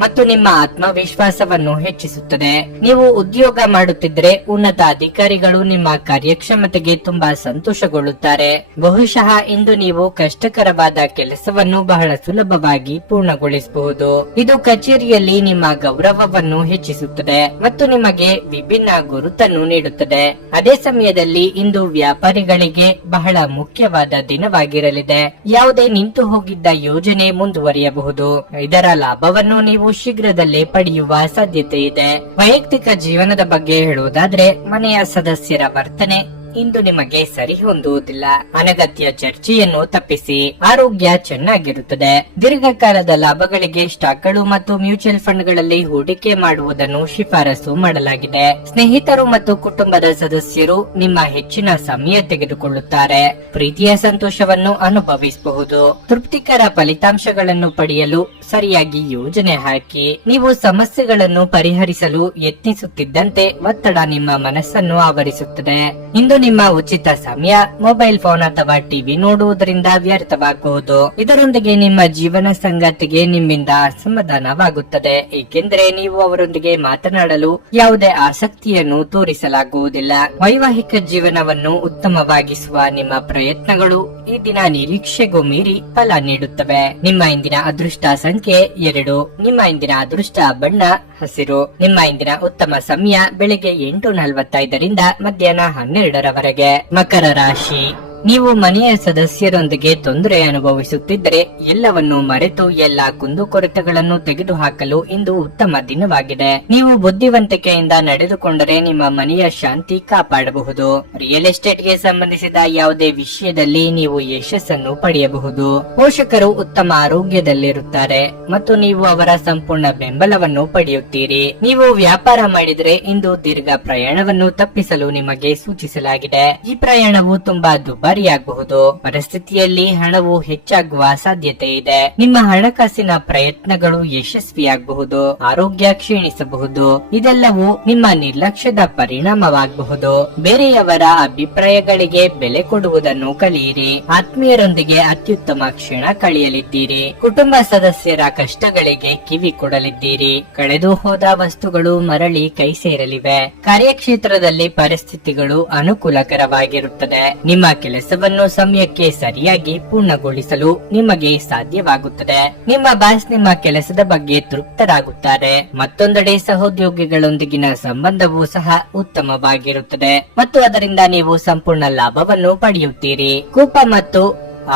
ಮತ್ತು ನಿಮ್ಮ ಆತ್ಮವಿಶ್ವಾಸವನ್ನು ಹೆಚ್ಚಿಸುತ್ತದೆ. ನೀವು ಉದ್ಯೋಗ ಮಾಡುತ್ತಿದ್ದರೆ ಉನ್ನತ ಅಧಿಕಾರಿಗಳು ನಿಮ್ಮ ಕಾರ್ಯಕ್ಷಮತೆಗೆ ತುಂಬಾ ಸಂತೋಷಗೊಳ್ಳುತ್ತಾರೆ. ಬಹುಶಃ ಇಂದು ನೀವು ಕಷ್ಟಕರವಾದ ಕೆಲಸವನ್ನು ಬಹಳ ಸುಲಭವಾಗಿ ಪೂರ್ಣಗೊಳಿಸಬಹುದು. ಇದು ಕಚೇರಿಯಲ್ಲಿ ನಿಮ್ಮ ಗೌರವವನ್ನು ಹೆಚ್ಚಿಸುತ್ತದೆ ಮತ್ತು ನಿಮಗೆ ವಿಭಿನ್ನ ಗುರುತನ್ನು ನೀಡುತ್ತದೆ. ಅದೇ ಸಮಯದಲ್ಲಿ ಇಂದು ವ್ಯಾಪಾರಿಗಳಿಗೆ ಬಹಳ ಮುಖ್ಯವಾದ ದಿನವಾಗಿರಲಿದೆ. ಯಾವುದೇ ನಿಂತು ಹೋಗಿದ್ದ ಯೋಜನೆ ಮುಂದುವರಿಯಬಹುದು. ಇದರ ಲಾಭವನ್ನು ನೀವು ಶೀಘ್ರದಲ್ಲೇ ಪಡೆಯುವ ಸಾಧ್ಯತೆ ಇದೆ. ವೈಯಕ್ತಿಕ ಜೀವನದ ಬಗ್ಗೆ ಹೇಳುವುದಾದ್ರೆ ಮನೆಯ ಸದಸ್ಯರ ವರ್ತನೆ ಇಂದು ನಿಮಗೆ ಸರಿ ಹೊಂದುವುದಿಲ್ಲ. ಅನಗತ್ಯ ಚರ್ಚೆಯನ್ನು ತಪ್ಪಿಸಿ. ಆರೋಗ್ಯ ಚೆನ್ನಾಗಿರುತ್ತದೆ. ದೀರ್ಘಕಾಲದ ಲಾಭಗಳಿಗೆ ಸ್ಟಾಕ್ಗಳು ಮತ್ತು ಮ್ಯೂಚುವಲ್ ಫಂಡ್ಗಳಲ್ಲಿ ಹೂಡಿಕೆ ಮಾಡುವುದನ್ನು ಶಿಫಾರಸು ಮಾಡಲಾಗಿದೆ. ಸ್ನೇಹಿತರು ಮತ್ತು ಕುಟುಂಬದ ಸದಸ್ಯರು ನಿಮ್ಮ ಹೆಚ್ಚಿನ ಸಮಯ ತೆಗೆದುಕೊಳ್ಳುತ್ತಾರೆ. ಪ್ರೀತಿಯ ಸಂತೋಷವನ್ನು ಅನುಭವಿಸಬಹುದು. ತೃಪ್ತಿಕರ ಫಲಿತಾಂಶಗಳನ್ನು ಪಡೆಯಲು ಸರಿಯಾಗಿ ಯೋಜನೆ ಹಾಕಿ. ನೀವು ಸಮಸ್ಯೆಗಳನ್ನು ಪರಿಹರಿಸಲು ಯತ್ನಿಸುತ್ತಿದ್ದಂತೆ ಒತ್ತಡ ನಿಮ್ಮ ಮನಸ್ಸನ್ನು ಆವರಿಸುತ್ತದೆ. ಇಂದು ನಿಮ್ಮ ಉಚಿತ ಸಮಯ ಮೊಬೈಲ್ ಫೋನ್ ಅಥವಾ ಟಿವಿ ನೋಡುವುದರಿಂದ ವ್ಯರ್ಥವಾಗಬಹುದು. ಇದರೊಂದಿಗೆ ನಿಮ್ಮ ಜೀವನ ಸಂಗಾತಿಗೆ ನಿಮ್ಮಿಂದ ಅಸಮಾಧಾನವಾಗುತ್ತದೆ, ಏಕೆಂದರೆ ನೀವು ಅವರೊಂದಿಗೆ ಮಾತನಾಡಲು ಯಾವುದೇ ಆಸಕ್ತಿಯನ್ನು ತೋರಿಸಲಾಗುವುದಿಲ್ಲ. ವೈವಾಹಿಕ ಜೀವನವನ್ನು ಉತ್ತಮವಾಗಿಸುವ ನಿಮ್ಮ ಪ್ರಯತ್ನಗಳು ಈ ದಿನ ನಿರೀಕ್ಷೆಗೂ ಮೀರಿ ಫಲ ನೀಡುತ್ತವೆ. ನಿಮ್ಮ ಇಂದಿನ ಅದೃಷ್ಟ ಸಂಖ್ಯೆ 2. ನಿಮ್ಮ ಇಂದಿನ ಅದೃಷ್ಟ ಬಣ್ಣ ಹಸಿರು. ನಿಮ್ಮ ಇಂದಿನ ಉತ್ತಮ ಸಮಯ ಬೆಳಿಗ್ಗೆ 8:45 ಮಧ್ಯಾಹ್ನ 12 ಮಕರ ರಾಶಿ. ನೀವು ಮನೆಯ ಸದಸ್ಯರೊಂದಿಗೆ ತೊಂದರೆ ಅನುಭವಿಸುತ್ತಿದ್ದರೆ ಎಲ್ಲವನ್ನು ಮರೆತು ಎಲ್ಲಾ ಕುಂದುಕೊರತೆಗಳನ್ನು ತೆಗೆದುಹಾಕಲು ಇಂದು ಉತ್ತಮ ದಿನವಾಗಿದೆ. ನೀವು ಬುದ್ಧಿವಂತಿಕೆಯಿಂದ ನಡೆದುಕೊಂಡರೆ ನಿಮ್ಮ ಮನೆಯ ಶಾಂತಿ ಕಾಪಾಡಬಹುದು. ರಿಯಲ್ ಎಸ್ಟೇಟ್ಗೆ ಸಂಬಂಧಿಸಿದ ಯಾವುದೇ ವಿಷಯದಲ್ಲಿ ನೀವು ಯಶಸ್ಸನ್ನು ಪಡೆಯಬಹುದು. ಪೋಷಕರು ಉತ್ತಮ ಆರೋಗ್ಯದಲ್ಲಿರುತ್ತಾರೆ ಮತ್ತು ನೀವು ಅವರ ಸಂಪೂರ್ಣ ಬೆಂಬಲವನ್ನು ಪಡೆಯುತ್ತೀರಿ. ನೀವು ವ್ಯಾಪಾರ ಮಾಡಿದರೆ ಇಂದು ದೀರ್ಘ ಪ್ರಯಾಣವನ್ನು ತಪ್ಪಿಸಲು ನಿಮಗೆ ಸೂಚಿಸಲಾಗಿದೆ. ಈ ಪ್ರಯಾಣವು ತುಂಬಾ ದುಬಾರಿಯಾಗಬಹುದು. ಪರಿಸ್ಥಿತಿಯಲ್ಲಿ ಹಣವು ಹೆಚ್ಚಾಗುವ ಸಾಧ್ಯತೆ ಇದೆ. ನಿಮ್ಮ ಹಣಕಾಸಿನ ಪ್ರಯತ್ನಗಳು ಯಶಸ್ವಿಯಾಗಬಹುದು. ಆರೋಗ್ಯ ಕ್ಷೀಣಿಸಬಹುದು. ಇದೆಲ್ಲವೂ ನಿಮ್ಮ ನಿರ್ಲಕ್ಷ್ಯದ ಪರಿಣಾಮವಾಗಬಹುದು. ಬೇರೆಯವರ ಅಭಿಪ್ರಾಯಗಳಿಗೆ ಬೆಲೆ ಕೊಡುವುದನ್ನು ಕಲಿಯಿರಿ. ಆತ್ಮೀಯರೊಂದಿಗೆ ಅತ್ಯುತ್ತಮ ಕ್ಷಣ ಕಳೆಯಲಿದ್ದೀರಿ. ಕುಟುಂಬ ಸದಸ್ಯರ ಕಷ್ಟಗಳಿಗೆ ಕಿವಿ ಕೊಡಲಿದ್ದೀರಿ. ಕಳೆದು ಹೋದ ವಸ್ತುಗಳು ಮರಳಿ ಕೈ ಸೇರಲಿವೆ. ಕಾರ್ಯಕ್ಷೇತ್ರದಲ್ಲಿ ಪರಿಸ್ಥಿತಿಗಳು ಅನುಕೂಲಕರವಾಗಿರುತ್ತದೆ. ನಿಮ್ಮ ಕೆಲಸವನ್ನು ಸಮಯಕ್ಕೆ ಸರಿಯಾಗಿ ಪೂರ್ಣಗೊಳಿಸಲು ನಿಮಗೆ ಸಾಧ್ಯವಾಗುತ್ತದೆ. ನಿಮ್ಮ ಬಾಸ್ ನಿಮ್ಮ ಕೆಲಸದ ಬಗ್ಗೆ ತೃಪ್ತರಾಗುತ್ತಾರೆ. ಮತ್ತೊಂದೆಡೆ ಸಹೋದ್ಯೋಗಿಗಳೊಂದಿಗಿನ ಸಂಬಂಧವೂ ಸಹ ಉತ್ತಮವಾಗಿರುತ್ತದೆ ಮತ್ತು ಅದರಿಂದ ನೀವು ಸಂಪೂರ್ಣ ಲಾಭವನ್ನು ಪಡೆಯುತ್ತೀರಿ. ಕೋಪ ಮತ್ತು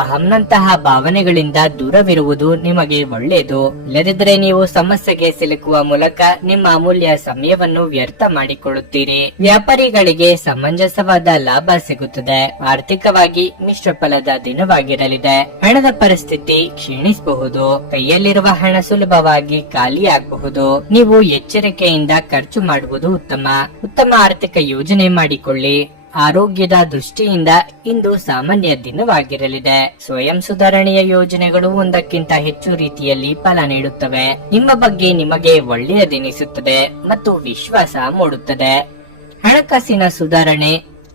ಅಹಂನಂತಹ ಭಾವನೆಗಳಿಂದ ದೂರವಿರುವುದು ನಿಮಗೆ ಒಳ್ಳೆಯದು. ಇಲ್ಲದಿದ್ದರೆ ನೀವು ಸಮಸ್ಯೆಗೆ ಸಿಲುಕುವ ಮೂಲಕ ನಿಮ್ಮ ಅಮೂಲ್ಯ ಸಮಯವನ್ನು ವ್ಯರ್ಥ ಮಾಡಿಕೊಳ್ಳುತ್ತೀರಿ. ವ್ಯಾಪಾರಿಗಳಿಗೆ ಸಮಂಜಸವಾದ ಲಾಭ ಸಿಗುತ್ತದೆ. ಆರ್ಥಿಕವಾಗಿ ಮಿಶ್ರ ಫಲದ ದಿನವಾಗಿರಲಿದೆ. ಹಣದ ಪರಿಸ್ಥಿತಿ ಕ್ಷೀಣಿಸಬಹುದು. ಕೈಯಲ್ಲಿರುವ ಹಣ ಸುಲಭವಾಗಿ ಖಾಲಿಯಾಗಬಹುದು. ನೀವು ಎಚ್ಚರಿಕೆಯಿಂದ ಖರ್ಚು ಮಾಡುವುದು ಉತ್ತಮ. ಉತ್ತಮ ಆರ್ಥಿಕ ಯೋಜನೆ ಮಾಡಿಕೊಳ್ಳಿ. ಆರೋಗ್ಯದ ದೃಷ್ಟಿಯಿಂದ ಇಂದು ಸಾಮಾನ್ಯ ದಿನವಾಗಿರಲಿದೆ. ಸ್ವಯಂ ಸುಧಾರಣೆಯ ಯೋಜನೆಗಳು ಒಂದಕ್ಕಿಂತ ಹೆಚ್ಚು ರೀತಿಯಲ್ಲಿ ಫಲ ನೀಡುತ್ತವೆ. ನಿಮ್ಮ ಬಗ್ಗೆ ನಿಮಗೆ ಒಳ್ಳೆಯದೆನಿಸುತ್ತದೆ ಮತ್ತು ವಿಶ್ವಾಸ ಮೂಡುತ್ತದೆ. ಹಣಕಾಸಿನ ಸುಧಾರಣೆ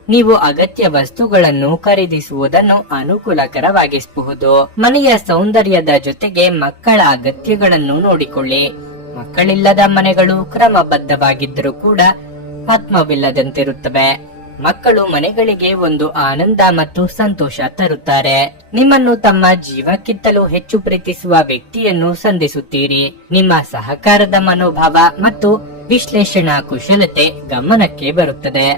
ನೀವು ಅಗತ್ಯ ವಸ್ತುಗಳನ್ನು ಖರೀದಿಸುವುದನ್ನು ಅನುಕೂಲಕರವಾಗಿಸಬಹುದು. ಮನೆಯ ಸೌಂದರ್ಯದ ಜೊತೆಗೆ ಮಕ್ಕಳ ಅಗತ್ಯಗಳನ್ನು ನೋಡಿಕೊಳ್ಳಿ. ಮಕ್ಕಳಿಲ್ಲದ ಮನೆಗಳು ಕ್ರಮಬದ್ಧವಾಗಿದ್ದರೂ ಕೂಡ ಆತ್ಮವಿಲ್ಲದಂತಿರುತ್ತವೆ. ಮಕ್ಕಳು ಮನೆಗಳಿಗೆ ಒಂದು ಆನಂದ ಮತ್ತು ಸಂತೋಷ ತರುತ್ತಾರೆ. ನಿಮ್ಮನ್ನು ತಮ್ಮ ಜೀವಕ್ಕಿಂತಲೂ ಹೆಚ್ಚು ಪ್ರೀತಿಸುವ ವ್ಯಕ್ತಿಯನ್ನು ಸಂಧಿಸುತ್ತೀರಿ. ನಿಮ್ಮ ಸಹಕಾರದ ಮನೋಭಾವ ಮತ್ತು ವಿಶ್ಲೇಷಣಾ ಕುಶಲತೆ ಗಮನಕ್ಕೆ ಬರುತ್ತದೆ.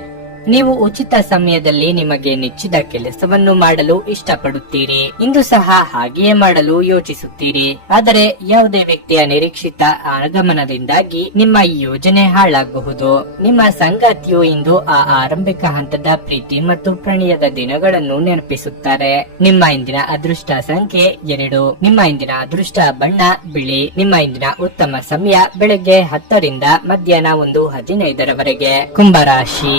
ನೀವು ಉಚಿತ ಸಮಯದಲ್ಲಿ ನಿಮಗೆ ನೆಚ್ಚಿದ ಕೆಲಸವನ್ನು ಮಾಡಲು ಇಷ್ಟಪಡುತ್ತೀರಿ. ಇಂದು ಸಹ ಹಾಗೆಯೇ ಮಾಡಲು ಯೋಚಿಸುತ್ತೀರಿ. ಆದರೆ ಯಾವುದೇ ವ್ಯಕ್ತಿಯ ನಿರೀಕ್ಷಿತ ಆಗಮನದಿಂದಾಗಿ ನಿಮ್ಮ ಈ ಯೋಜನೆ ಹಾಳಾಗಬಹುದು. ನಿಮ್ಮ ಸಂಗಾತಿಯು ಇಂದು ಆ ಆರಂಭಿಕ ಹಂತದ ಪ್ರೀತಿ ಮತ್ತು ಪ್ರಣಯದ ದಿನಗಳನ್ನು ನೆನಪಿಸುತ್ತಾರೆ. ನಿಮ್ಮ ಇಂದಿನ ಅದೃಷ್ಟ ಸಂಖ್ಯೆ 2. ನಿಮ್ಮ ಇಂದಿನ ಅದೃಷ್ಟ ಬಣ್ಣ ಬಿಳಿ. ನಿಮ್ಮ ಇಂದಿನ ಉತ್ತಮ ಸಮಯ ಬೆಳಗ್ಗೆ 10 ರಿಂದ ಮಧ್ಯಾಹ್ನ 1:15 ಕುಂಭರಾಶಿ.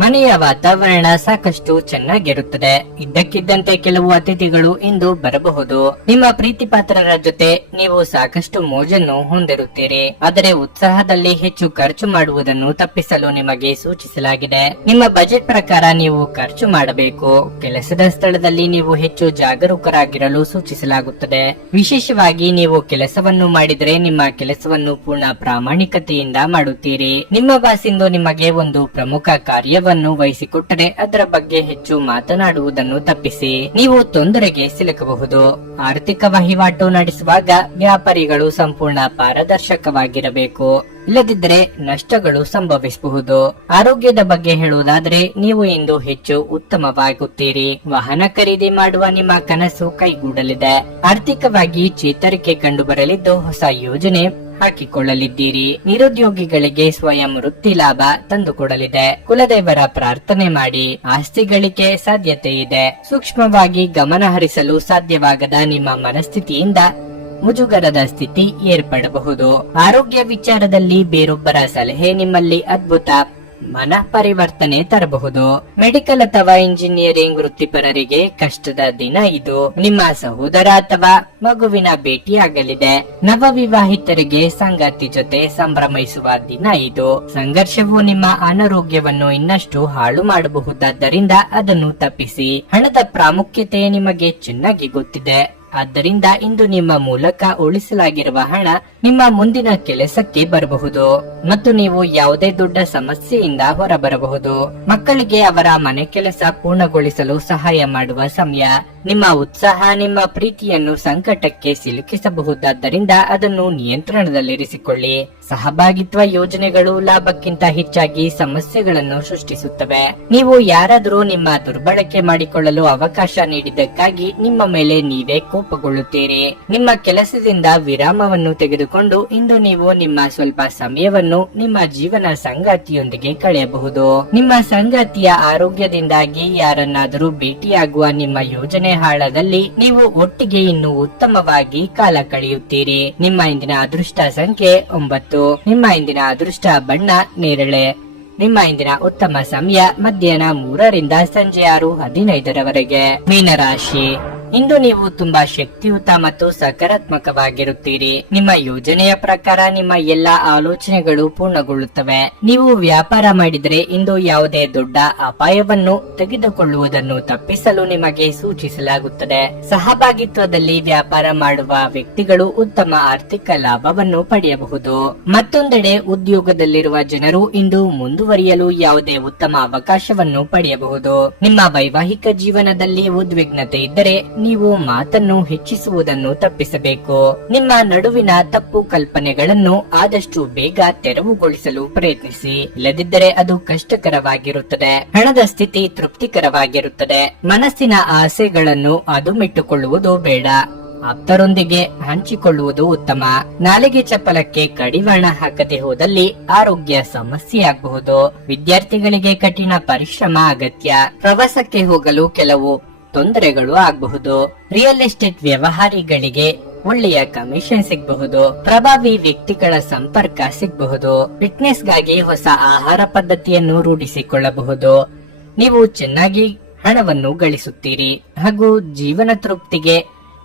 ಮನೆಯ ವಾತಾವರಣ ಸಾಕಷ್ಟು ಚೆನ್ನಾಗಿರುತ್ತದೆ. ಇದ್ದಕ್ಕಿದ್ದಂತೆ ಕೆಲವು ಅತಿಥಿಗಳು ಇಂದು ಬರಬಹುದು. ನಿಮ್ಮ ಪ್ರೀತಿ ಪಾತ್ರರ ಜೊತೆ ನೀವು ಸಾಕಷ್ಟು ಮೋಜನ್ನು ಹೊಂದಿರುತ್ತೀರಿ. ಆದರೆ ಉತ್ಸಾಹದಲ್ಲಿ ಹೆಚ್ಚು ಖರ್ಚು ಮಾಡುವುದನ್ನು ತಪ್ಪಿಸಲು ನಿಮಗೆ ಸೂಚಿಸಲಾಗಿದೆ. ನಿಮ್ಮ ಬಜೆಟ್ ಪ್ರಕಾರ ನೀವು ಖರ್ಚು ಮಾಡಬೇಕು. ಕೆಲಸದ ಸ್ಥಳದಲ್ಲಿ ನೀವು ಹೆಚ್ಚು ಜಾಗರೂಕರಾಗಿರಲು ಸೂಚಿಸಲಾಗುತ್ತದೆ. ವಿಶೇಷವಾಗಿ ನೀವು ಕೆಲಸವನ್ನು ಮಾಡಿದರೆ ನಿಮ್ಮ ಕೆಲಸವನ್ನು ಪೂರ್ಣ ಪ್ರಾಮಾಣಿಕತೆಯಿಂದ ಮಾಡುತ್ತೀರಿ. ನಿಮ್ಮ ಬಾಸ್ ಇಂದು ನಿಮಗೆ ಒಂದು ಪ್ರಮುಖ ಕಾರ್ಯವನ್ನು ವಹಿಸಿಕೊಟ್ಟರೆ ಅದರ ಬಗ್ಗೆ ಹೆಚ್ಚು ಮಾತನಾಡುವುದನ್ನು ತಪ್ಪಿಸಿ. ನೀವು ತೊಂದರೆಗೆ ಸಿಲುಕಬಹುದು. ಆರ್ಥಿಕ ವಹಿವಾಟು ನಡೆಸುವಾಗ ವ್ಯಾಪಾರಿಗಳು ಸಂಪೂರ್ಣ ಪಾರದರ್ಶಕವಾಗಿರಬೇಕು. ಇಲ್ಲದಿದ್ದರೆ ನಷ್ಟಗಳು ಸಂಭವಿಸಬಹುದು. ಆರೋಗ್ಯದ ಬಗ್ಗೆ ಹೇಳುವುದಾದರೆ ನೀವು ಇಂದು ಹೆಚ್ಚು ಉತ್ತಮವಾಗುತ್ತೀರಿ. ವಾಹನ ಖರೀದಿ ಮಾಡುವ ನಿಮ್ಮ ಕನಸು ಕೈಗೂಡಲಿದೆ. ಆರ್ಥಿಕವಾಗಿ ಚೇತರಿಕೆ ಕಂಡುಬರಲಿದ್ದು ಹೊಸ ಯೋಜನೆ ಹಾಕಿಕೊಳ್ಳಲಿದ್ದೀರಿ. ನಿರುದ್ಯೋಗಿಗಳಿಗೆ ಸ್ವಯಂ ವೃತ್ತಿ ಲಾಭ ತಂದುಕೊಡಲಿದೆ. ಕುಲದೇವರ ಪ್ರಾರ್ಥನೆ ಮಾಡಿ. ಆಸ್ತಿ ಗಳಿಕೆ ಸಾಧ್ಯತೆ ಇದೆ. ಸೂಕ್ಷ್ಮವಾಗಿ ಗಮನ ಹರಿಸಲು ಸಾಧ್ಯವಾಗದ ನಿಮ್ಮ ಮನಸ್ಥಿತಿಯಿಂದ ಮುಜುಗರದ ಸ್ಥಿತಿ ಏರ್ಪಡಬಹುದು. ಆರೋಗ್ಯ ವಿಚಾರದಲ್ಲಿ ಬೇರೊಬ್ಬರ ಸಲಹೆ ನಿಮ್ಮಲ್ಲಿ ಅದ್ಭುತ ಮನ ಪರಿವರ್ತನೆ ತರಬಹುದು. ಮೆಡಿಕಲ್ ಅಥವಾ ಇಂಜಿನಿಯರಿಂಗ್ ವೃತ್ತಿಪರರಿಗೆ ಕಷ್ಟದ ದಿನ ಇದು. ನಿಮ್ಮ ಸಹೋದರ ಅಥವಾ ಮಗುವಿನ ಭೇಟಿಯಾಗಲಿದೆ. ನವವಿವಾಹಿತರಿಗೆ ಸಂಗಾತಿ ಜೊತೆ ಸಂಭ್ರಮಿಸುವ ದಿನ ಇದು. ಸಂಘರ್ಷವು ನಿಮ್ಮ ಅನಾರೋಗ್ಯವನ್ನು ಇನ್ನಷ್ಟು ಹಾಳು ಮಾಡಬಹುದಾದ್ದರಿಂದ ಅದನ್ನು ತಪ್ಪಿಸಿ. ಹಣದ ಪ್ರಾಮುಖ್ಯತೆ ನಿಮಗೆ ಚೆನ್ನಾಗಿ ಗೊತ್ತಿದೆ. ಆದ್ದರಿಂದ ಇಂದು ನಿಮ್ಮ ಮೂಲಕ ಉಳಿಸಲಾಗಿರುವ ಹಣ ನಿಮ್ಮ ಮುಂದಿನ ಕೆಲಸಕ್ಕೆ ಬರಬಹುದು ಮತ್ತು ನೀವು ಯಾವುದೇ ದೊಡ್ಡ ಸಮಸ್ಯೆಯಿಂದ ಹೊರಬರಬಹುದು. ಮಕ್ಕಳಿಗೆ ಅವರ ಮನೆ ಕೆಲಸ ಪೂರ್ಣಗೊಳಿಸಲು ಸಹಾಯ ಮಾಡುವ ಸಮಯ. ನಿಮ್ಮ ಉತ್ಸಾಹ ನಿಮ್ಮ ಪ್ರೀತಿಯನ್ನು ಸಂಕಟಕ್ಕೆ ಸಿಲುಕಿಸಬಹುದಾದ್ದರಿಂದ ಅದನ್ನು ನಿಯಂತ್ರಣದಲ್ಲಿರಿಸಿಕೊಳ್ಳಿ. ಸಹಭಾಗಿತ್ವ ಯೋಜನೆಗಳು ಲಾಭಕ್ಕಿಂತ ಹೆಚ್ಚಾಗಿ ಸಮಸ್ಯೆಗಳನ್ನು ಸೃಷ್ಟಿಸುತ್ತವೆ. ನೀವು ಯಾರಾದರೂ ನಿಮ್ಮ ದುರ್ಬಳಕೆ ಮಾಡಿಕೊಳ್ಳಲು ಅವಕಾಶ ನೀಡಿದ್ದಕ್ಕಾಗಿ ನಿಮ್ಮ ಮೇಲೆ ನೀವೇ ಕೋಪಗೊಳ್ಳುತ್ತೀರಿ. ನಿಮ್ಮ ಕೆಲಸದಿಂದ ವಿರಾಮವನ್ನು ತೆಗೆದುಕೊಂಡು ಇಂದು ನೀವು ನಿಮ್ಮ ಸ್ವಲ್ಪ ಸಮಯವನ್ನು ನಿಮ್ಮ ಜೀವನ ಸಂಗಾತಿಯೊಂದಿಗೆ ಕಳೆಯಬಹುದು. ನಿಮ್ಮ ಸಂಗಾತಿಯ ಆರೋಗ್ಯದಿಂದಾಗಿ ಯಾರನ್ನಾದರೂ ಭೇಟಿಯಾಗುವ ನಿಮ್ಮ ಯೋಜನೆ ಹಾಳಾದಲ್ಲಿ ನೀವು ಒಟ್ಟಿಗೆ ಇನ್ನೂ ಉತ್ತಮವಾಗಿ ಕಾಲ ಕಳೆಯುತ್ತೀರಿ. ನಿಮ್ಮ ಇಂದಿನ ಅದೃಷ್ಟ ಸಂಖ್ಯೆ 9. ನಿಮ್ಮ ಇಂದಿನ ಅದೃಷ್ಟ ಬಣ್ಣ ನೇರಳೆ. ನಿಮ್ಮ ಇಂದಿನ ಉತ್ತಮ ಸಮಯ ಮಧ್ಯಾಹ್ನ 3 ರಿಂದ ಸಂಜೆ 6:15 ಮೀನರಾಶಿ. ಇಂದು ನೀವು ತುಂಬಾ ಶಕ್ತಿಯುತ ಮತ್ತು ಸಕಾರಾತ್ಮಕವಾಗಿರುತ್ತೀರಿ. ನಿಮ್ಮ ಯೋಜನೆಯ ಪ್ರಕಾರ ನಿಮ್ಮ ಎಲ್ಲಾ ಆಲೋಚನೆಗಳು ಪೂರ್ಣಗೊಳ್ಳುತ್ತವೆ. ನೀವು ವ್ಯಾಪಾರ ಮಾಡಿದರೆ ಇಂದು ಯಾವುದೇ ದೊಡ್ಡ ಅಪಾಯವನ್ನು ತೆಗೆದುಕೊಳ್ಳುವುದನ್ನು ತಪ್ಪಿಸಲು ನಿಮಗೆ ಸೂಚಿಸಲಾಗುತ್ತದೆ. ಸಹಭಾಗಿತ್ವದಲ್ಲಿ ವ್ಯಾಪಾರ ಮಾಡುವ ವ್ಯಕ್ತಿಗಳು ಉತ್ತಮ ಆರ್ಥಿಕ ಲಾಭವನ್ನು ಪಡೆಯಬಹುದು. ಮತ್ತೊಂದೆಡೆ ಉದ್ಯೋಗದಲ್ಲಿರುವ ಜನರು ಇಂದು ಮುಂದುವರಿಯಲು ಯಾವುದೇ ಉತ್ತಮ ಅವಕಾಶವನ್ನು ಪಡೆಯಬಹುದು. ನಿಮ್ಮ ವೈವಾಹಿಕ ಜೀವನದಲ್ಲಿ ಉದ್ವಿಗ್ನತೆ ಇದ್ದರೆ ನೀವು ಮಾತನ್ನು ಹೆಚ್ಚಿಸುವುದನ್ನು ತಪ್ಪಿಸಬೇಕು. ನಿಮ್ಮ ನಡುವಿನ ತಪ್ಪು ಕಲ್ಪನೆಗಳನ್ನು ಆದಷ್ಟು ಬೇಗ ತೆರವುಗೊಳಿಸಲು ಪ್ರಯತ್ನಿಸಿ. ಇಲ್ಲದಿದ್ದರೆ ಅದು ಕಷ್ಟಕರವಾಗಿರುತ್ತದೆ. ಹಣದ ಸ್ಥಿತಿ ತೃಪ್ತಿಕರವಾಗಿರುತ್ತದೆ. ಮನಸ್ಸಿನ ಆಸೆಗಳನ್ನು ಅದುಮಿಟ್ಟುಕೊಳ್ಳುವುದು ಬೇಡ. ಆಪ್ತರೊಂದಿಗೆ ಹಂಚಿಕೊಳ್ಳುವುದು ಉತ್ತಮ. ನಾಲಿಗೆ ಚಪ್ಪಲಕ್ಕೆ ಕಡಿವಾಣ ಹಾಕದೆ ಹೋದಲ್ಲಿ ಆರೋಗ್ಯ ಸಮಸ್ಯೆಯಾಗಬಹುದು. ವಿದ್ಯಾರ್ಥಿಗಳಿಗೆ ಕಠಿಣ ಪರಿಶ್ರಮ ಅಗತ್ಯ. ಪ್ರವಾಸಕ್ಕೆ ಹೋಗಲು ಕೆಲವು ತೊಂದರೆಗಳು ಆಗಬಹುದು. ರಿಯಲ್ ಎಸ್ಟೇಟ್ ವ್ಯವಹಾರಿಗಳಿಗೆ ಒಳ್ಳೆಯ ಕಮಿಷನ್ ಸಿಗಬಹುದು. ಪ್ರಭಾವಿ ವ್ಯಕ್ತಿಗಳ ಸಂಪರ್ಕ ಸಿಗಬಹುದು. ಫಿಟ್ನೆಸ್ ಗಾಗಿ ಹೊಸ ಆಹಾರ ಪದ್ಧತಿಯನ್ನು ರೂಢಿಸಿಕೊಳ್ಳಬಹುದು. ನೀವು ಚೆನ್ನಾಗಿ ಹಣವನ್ನು ಗಳಿಸುತ್ತೀರಿ ಹಾಗೂ ಜೀವನ ತೃಪ್ತಿಗೆ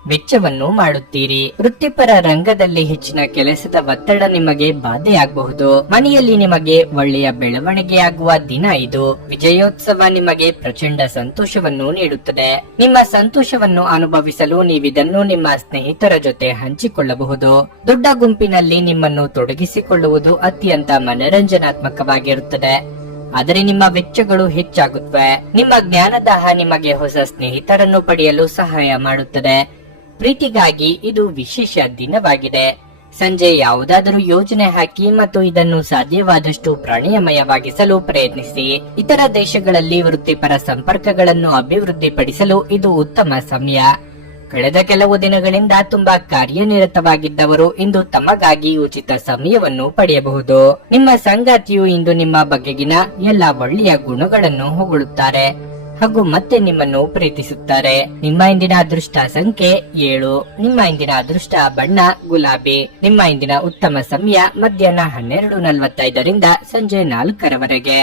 ವೆಚ್ಚವನ್ನು ಮಾಡುತ್ತೀರಿ. ವೃತ್ತಿಪರ ರಂಗದಲ್ಲಿ ಹೆಚ್ಚಿನ ಕೆಲಸದ ಒತ್ತಡ ನಿಮಗೆ ಬಾಧೆಯಾಗಬಹುದು. ಮನೆಯಲ್ಲಿ ನಿಮಗೆ ಒಳ್ಳೆಯ ಬೆಳವಣಿಗೆಯಾಗುವ ದಿನ ಇದು. ವಿಜಯೋತ್ಸವ ನಿಮಗೆ ಪ್ರಚಂಡ ಸಂತೋಷವನ್ನು ನೀಡುತ್ತದೆ. ನಿಮ್ಮ ಸಂತೋಷವನ್ನು ಅನುಭವಿಸಲು ನೀವಿದನ್ನು ನಿಮ್ಮ ಸ್ನೇಹಿತರ ಜೊತೆ ಹಂಚಿಕೊಳ್ಳಬಹುದು. ದೊಡ್ಡ ಗುಂಪಿನಲ್ಲಿ ನಿಮ್ಮನ್ನು ತೊಡಗಿಸಿಕೊಳ್ಳುವುದು ಅತ್ಯಂತ ಮನರಂಜನಾತ್ಮಕವಾಗಿರುತ್ತದೆ. ಆದರೆ ನಿಮ್ಮ ವೆಚ್ಚಗಳು ಹೆಚ್ಚಾಗುತ್ತವೆ. ನಿಮ್ಮ ಜ್ಞಾನದಾಹ ನಿಮಗೆ ಹೊಸ ಸ್ನೇಹಿತರನ್ನು ಪಡೆಯಲು ಸಹಾಯ ಮಾಡುತ್ತದೆ. ಪ್ರೀತಿಗಾಗಿ ಇದು ವಿಶೇಷ ದಿನವಾಗಿದೆ. ಸಂಜೆ ಯಾವುದಾದರೂ ಯೋಜನೆ ಹಾಕಿ ಮತ್ತು ಇದನ್ನು ಸಾಧ್ಯವಾದಷ್ಟು ಪ್ರಾಣಿಯಮಯವಾಗಿಸಲು ಪ್ರಯತ್ನಿಸಿ. ಇತರ ದೇಶಗಳಲ್ಲಿ ವೃತ್ತಿಪರ ಸಂಪರ್ಕಗಳನ್ನು ಅಭಿವೃದ್ಧಿಪಡಿಸಲು ಇದು ಉತ್ತಮ ಸಮಯ. ಕಳೆದ ಕೆಲವು ದಿನಗಳಿಂದ ತುಂಬಾ ಕಾರ್ಯನಿರತವಾಗಿದ್ದವರು ಇಂದು ತಮಗಾಗಿ ಉಚಿತ ಸಮಯವನ್ನು ಪಡೆಯಬಹುದು. ನಿಮ್ಮ ಸಂಗಾತಿಯು ಇಂದು ನಿಮ್ಮ ಬಗೆಗಿನ ಎಲ್ಲ ಒಳ್ಳೆಯ ಗುಣಗಳನ್ನು ಹೊಗಳುತ್ತಾರೆ ಹಾಗೂ ಮತ್ತೆ ನಿಮ್ಮನ್ನು ಪ್ರೀತಿಸುತ್ತಾರೆ. ನಿಮ್ಮ ಇಂದಿನ ಅದೃಷ್ಟ ಸಂಖ್ಯೆ 7. ನಿಮ್ಮ ಇಂದಿನ ಅದೃಷ್ಟ ಬಣ್ಣ ಗುಲಾಬಿ. ನಿಮ್ಮ ಇಂದಿನ ಉತ್ತಮ ಸಮಯ ಮಧ್ಯಾಹ್ನ 12:45 ರಿಂದ ಸಂಜೆ 4 ರವರೆಗೆ.